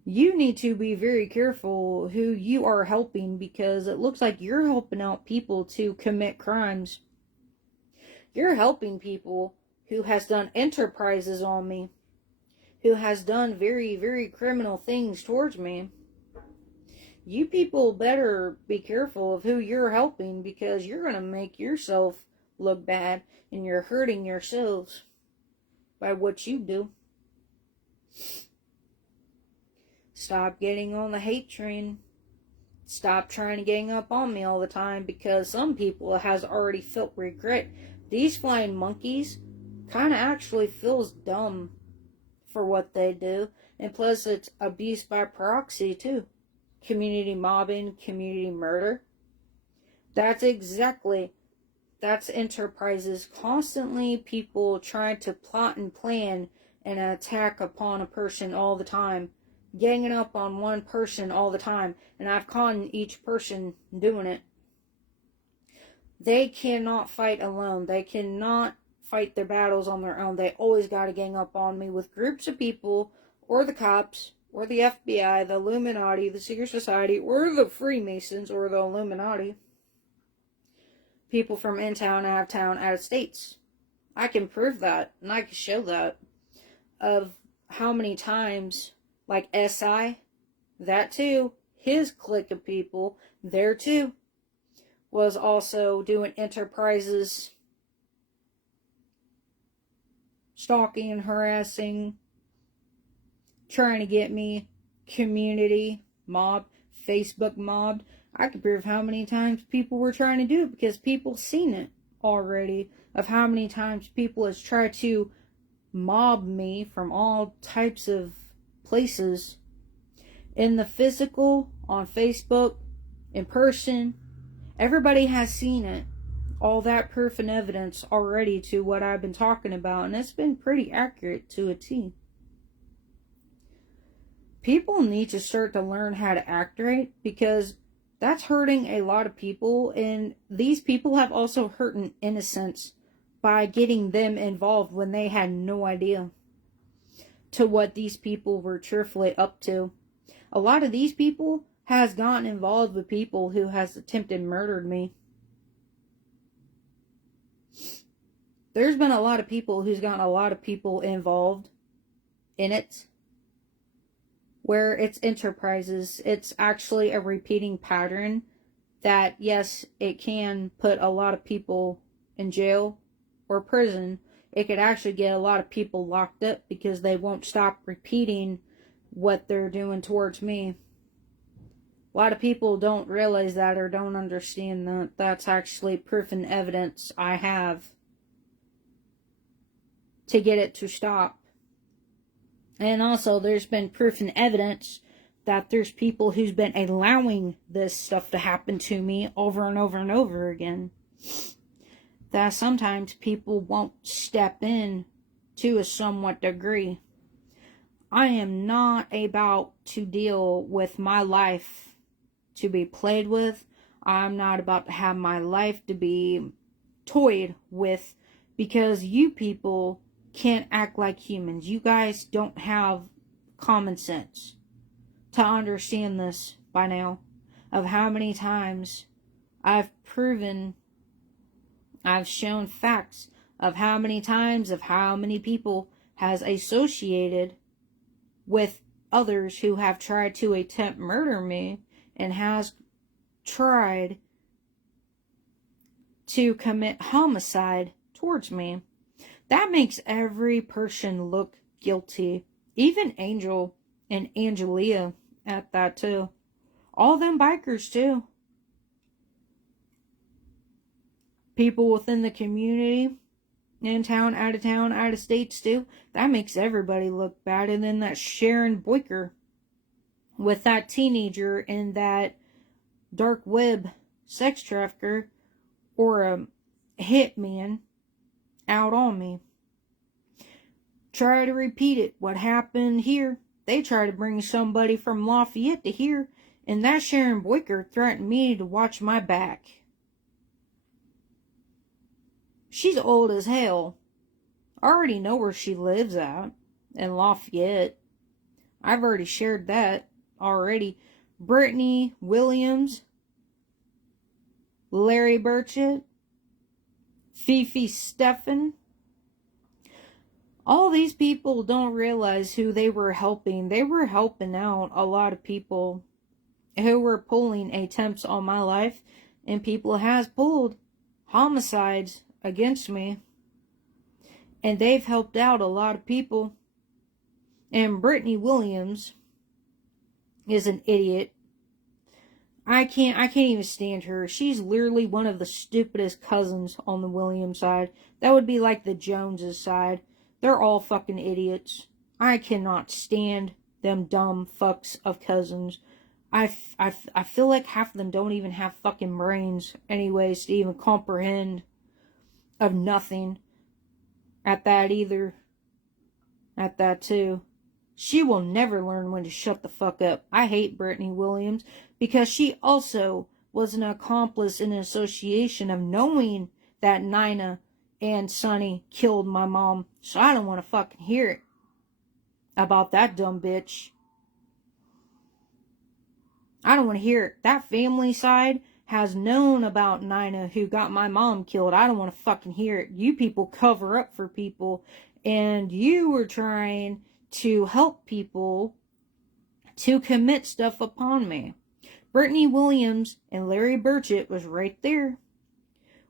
You need to be very careful who you are helping, because it looks like you're helping out people to commit crimes. You're helping people who has done interprices on me, who has done very, very criminal things towards me. You people better be careful of who you're helping, because you're going to make yourself look bad and you're hurting yourselves by what you do. Stop getting on the hate train. Stop trying to gang up on me all the time, because some people has already felt regret. These flying monkeys kind of actually feels dumb for what they do. And plus, it's abuse by proxy, too. Community mobbing, community murder. That's interprices. Constantly people trying to plot and plan an attack upon a person all the time. Ganging up on one person all the time. And I've caught each person doing it. They cannot fight alone. They cannot fight their battles on their own. They always got to gang up on me with groups of people, or the cops, or the FBI, the Illuminati, the Secret Society, or the Freemasons, or the Illuminati. People from in town, out of town, out of states. I can prove that, and I can show that. Of how many times, like SI, that too, his clique of people, there too, was also doing interprises, stalking and harassing, trying to get me, community mobbed, Facebook mobbed. I could prove how many times people were trying to do it, because people seen it already, of how many times people has tried to mob me from all types of places, in the physical, on Facebook, in person. Everybody has seen it. All that proof and evidence already to what I've been talking about. And it's been pretty accurate to a T. People need to start to learn how to act right, because that's hurting a lot of people. And these people have also hurt an innocence by getting them involved when they had no idea to what these people were truthfully up to. A lot of these people has gotten involved with people who has attempted murdered me. There's been a lot of people who's gotten a lot of people involved in it, where it's interprises. It's actually a repeating pattern that, yes, it can put a lot of people in jail or prison. It could actually get a lot of people locked up because they won't stop repeating what they're doing towards me. A lot of people don't realize that, or don't understand that. That's actually proof and evidence I have to get it to stop. And also, there's been proof and evidence that there's people who's been allowing this stuff to happen to me over and over and over again. That sometimes people won't step in to a somewhat degree. I am not about to deal with my life to be played with. I'm not about to have my life to be toyed with, because you people can't act like humans. You guys don't have common sense. to understand this by now, of how many times I've shown facts of how many times, of how many people has associated with others who have tried to attempt murder me and has tried to commit homicide towards me. That makes every person look guilty. Even Angel and Angelia at that too. All them bikers too. People within the community, in town, out of states too. That makes everybody look bad. And then that Sharon Boyker with that teenager and that dark web sex trafficker or a hitman out on me. Try to repeat it. What happened here? They try to bring somebody from Lafayette to here, and that Sharon Boyker threatened me to watch my back. She's old as hell. I already know where she lives at, in Lafayette. I've already shared that already. Brittany Williams, Larry Burchett, Fifi Steffen. All these people don't realize who they were helping. They were helping out a lot of people who were pulling attempts on my life, and people has pulled homicides against me, and they've helped out a lot of people. And Brittany Williams is an idiot. I can't even stand her. She's literally one of the stupidest cousins on the Williams side. That would be like the Joneses side. They're all fucking idiots. I cannot stand them dumb fucks of cousins. I feel like half of them don't even have fucking brains anyways to even comprehend of nothing. At that either. At that too. She will never learn when to shut the fuck up. I hate Brittany Williams because she also was an accomplice in an association of knowing that Nina and Sonny killed my mom. So I don't want to fucking hear it about that dumb bitch. I don't want to hear it. That family side has known about Nina who got my mom killed. I don't want to fucking hear it. You people cover up for people, and you were trying to help people to commit stuff upon me. Brittany Williams and Larry Burchett was right there.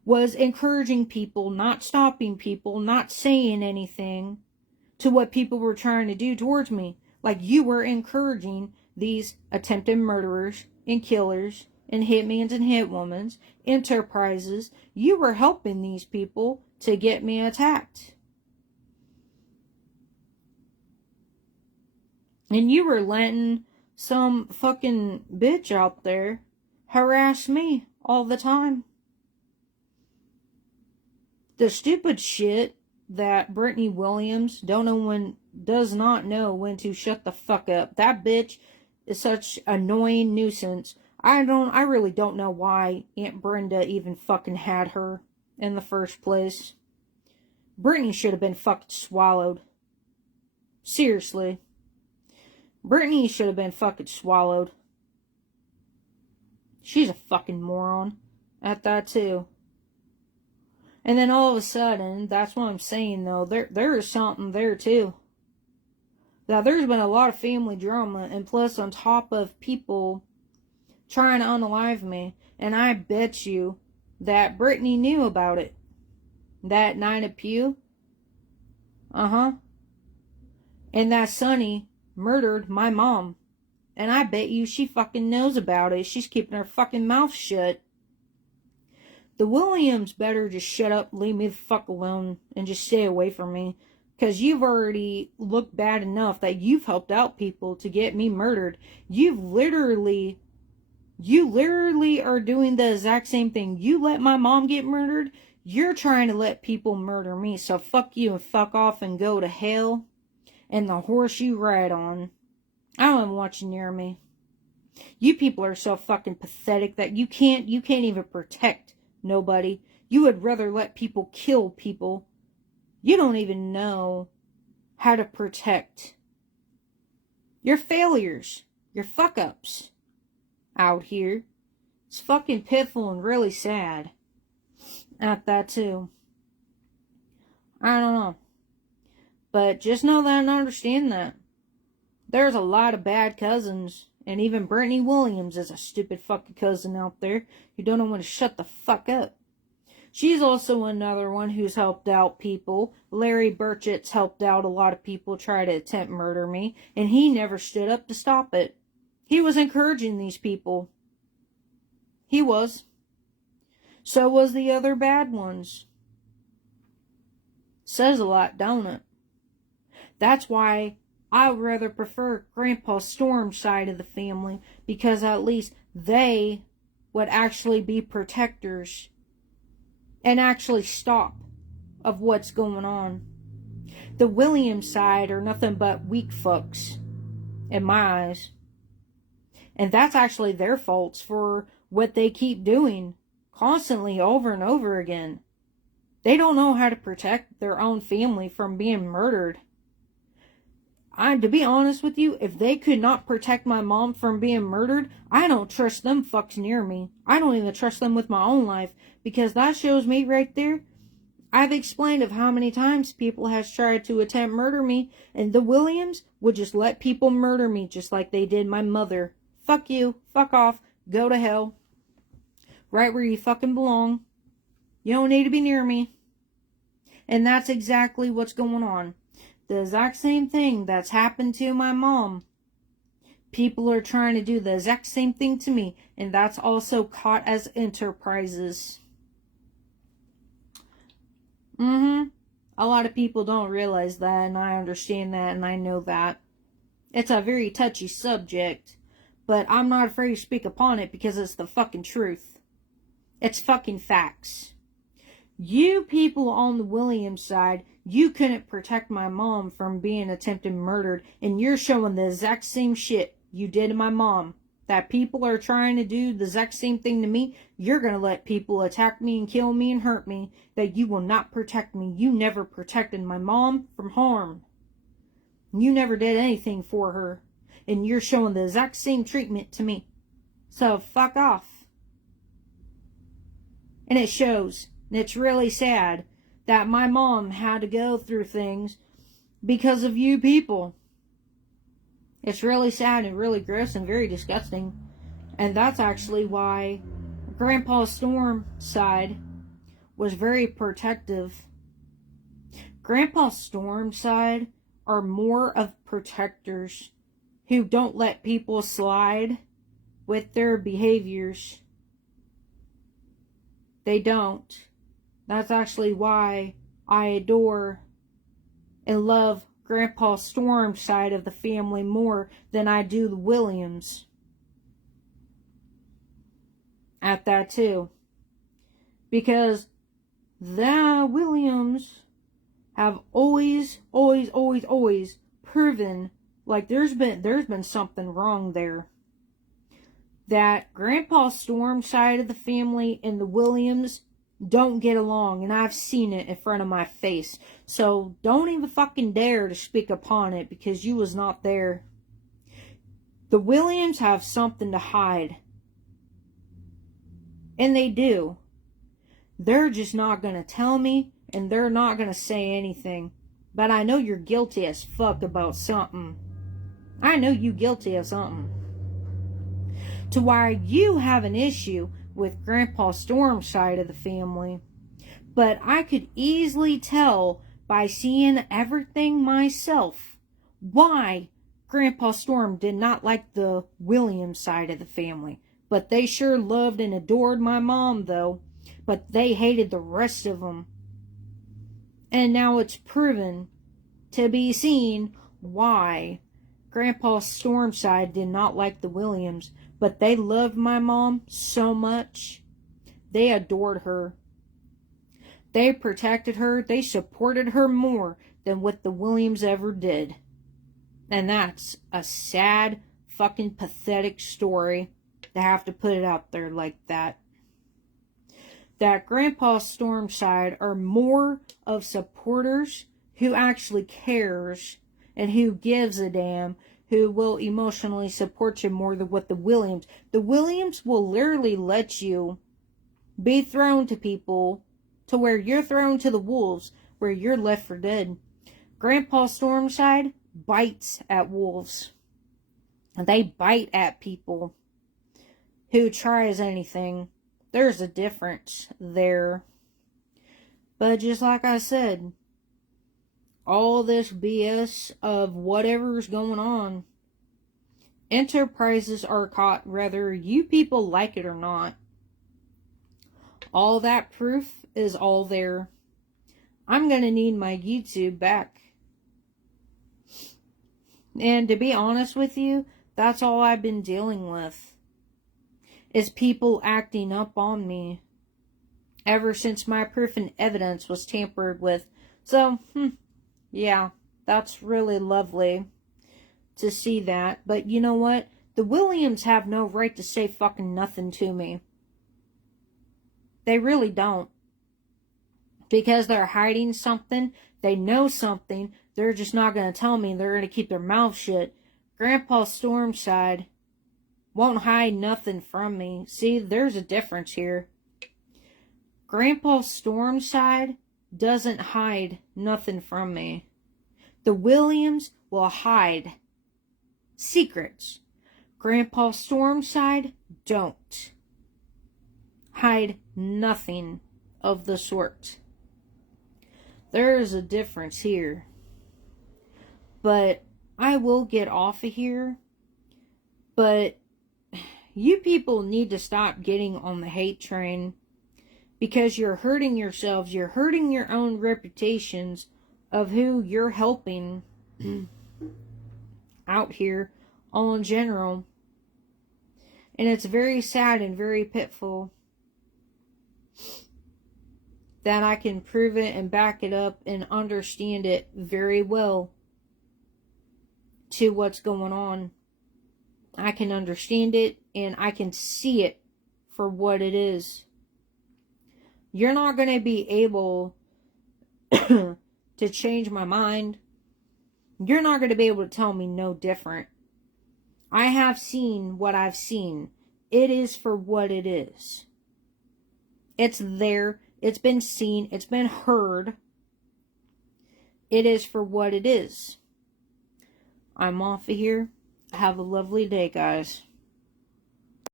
Was encouraging people, not stopping people, not saying anything to what people were trying to do towards me. Like you were encouraging these attempted murderers and killers and hitmans and hitwomans, interprices. You were helping these people to get me attacked. And you were letting some fucking bitch out there harass me all the time. The stupid shit that Brittany Williams does not know when to shut the fuck up. That bitch is such annoying nuisance. I really don't know why Aunt Brenda even fucking had her in the first place. Brittany should have been fucking swallowed. Seriously. Brittany should have been fucking swallowed. She's a fucking moron at that too. And then all of a sudden, that's what I'm saying though, there is something there too. Now there's been a lot of family drama, and plus on top of people trying to unalive me, and I bet you that Brittany knew about it. That Nina Pugh. And that Sonny murdered my mom. And I bet you she fucking knows about it. She's keeping her fucking mouth shut. The Williams better just shut up, leave me the fuck alone, and just stay away from me. Because you've already looked bad enough that you've helped out people to get me murdered. You literally are doing the exact same thing. You let my mom get murdered, you're trying to let people murder me. So fuck you and fuck off and go to hell and the horse you ride on. I don't even want you near me. You people are so fucking pathetic that you can't even protect nobody. You would rather let people kill people. You don't even know how to protect. You're failures. your fuck-ups out here. It's fucking pitiful and really sad at that too. I don't know. But just know that and understand that. There's a lot of bad cousins. And even Brittany Williams is a stupid fucking cousin out there who don't know when to shut the fuck up. She's also another one who's helped out people. Larry Burchett's helped out a lot of people try to attempt murder me. And he never stood up to stop it. He was encouraging these people. He was. So was the other bad ones. Says a lot, don't it? That's why I would rather prefer Grandpa Storm's side of the family, because at least they would actually be protectors and actually stop of what's going on. The Williams side are nothing but weak fucks in my eyes. And that's actually their faults for what they keep doing constantly over and over again. They don't know how to protect their own family from being murdered. To be honest with you, if they could not protect my mom from being murdered, I don't trust them fucks near me. I don't even trust them with my own life, because that shows me right there. I've explained of how many times people has tried to attempt murder me, and the Williams would just let people murder me just like they did my mother. Fuck you, fuck off, go to hell. Right where you fucking belong. You don't need to be near me. And that's exactly what's going on. The exact same thing that's happened to my mom. People are trying to do the exact same thing to me. And that's also caught as interprices. A lot of people don't realize that, and I understand that, and I know that. It's a very touchy subject. But I'm not afraid to speak upon it because it's the fucking truth. It's fucking facts. You people on the Williams side, you couldn't protect my mom from being attempted murdered, and you're showing the exact same shit you did to my mom. That people are trying to do the exact same thing to me. You're going to let people attack me and kill me and hurt me. That you will not protect me. You never protected my mom from harm. You never did anything for her. And you're showing the exact same treatment to me. So fuck off. And it shows. And it's really sad that my mom had to go through things because of you people. It's really sad and really gross and very disgusting. And that's actually why Grandpa Storm's side was very protective. Grandpa Storm's side are more of protectors who don't let people slide with their behaviors. They don't. That's actually why I adore and love Grandpa Storm's side of the family more than I do the Williams. At that too. Because the Williams have always proven like there's been something wrong there. That Grandpa Storm's side of the family and the Williams don't get along, and I've seen it in front of my face. So don't even fucking dare to speak upon it, because you was not there. The Williams have something to hide. And they do. They're just not going to tell me, and they're not going to say anything. But I know you're guilty as fuck about something. I know you guilty of something. To why you have an issue with Grandpa Storm's side of the family. But I could easily tell by seeing everything myself why Grandpa Storm did not like the Williams side of the family. But they sure loved and adored my mom though. But they hated the rest of them. And now it's proven to be seen why Grandpa Storm's side did not like the Williams. But they loved my mom so much. They adored her. They protected her. They supported her more than what the Williams ever did. And that's a sad, fucking pathetic story to have to put it out there like that. That Grandpa Storm's side are more of supporters who actually cares and who gives a damn, who will emotionally support you more than what the Williams will literally let you be thrown to people to where you're thrown to the wolves, where you're left for dead. Grandpa Stormside bites at wolves. They bite at people who tries anything. There's a difference there. But just like I said, all this BS of whatever's going on, enterprises are caught whether you people like it or not. All that proof is all there. I'm going to need my YouTube back. And to be honest with you, that's all I've been dealing with. Is people acting up on me. Ever since my proof and evidence was tampered with. So, yeah, that's really lovely to see that. But you know what? The Williams have no right to say fucking nothing to me. They really don't. Because they're hiding something. They know something. They're just not going to tell me. They're going to keep their mouth shut. Grandpa Stormside won't hide nothing from me. See, there's a difference here. Grandpa Stormside doesn't hide nothing from me. The Williams will hide secrets. Grandpa Stormside don't hide nothing of the sort. There is a difference here. But I will get off of here. But you people need to stop getting on the hate train. Because you're hurting yourselves. You're hurting your own reputations of who you're helping out here all in general. And it's very sad and very pitiful that I can prove it and back it up and understand it very well to what's going on. I can understand it and I can see it for what it is. You're not going to be able to change my mind. You're not going to be able to tell me no different. I have seen what I've seen. It is for what it is. It's there. It's been seen. It's been heard. It is for what it is. I'm off of here. Have a lovely day, guys.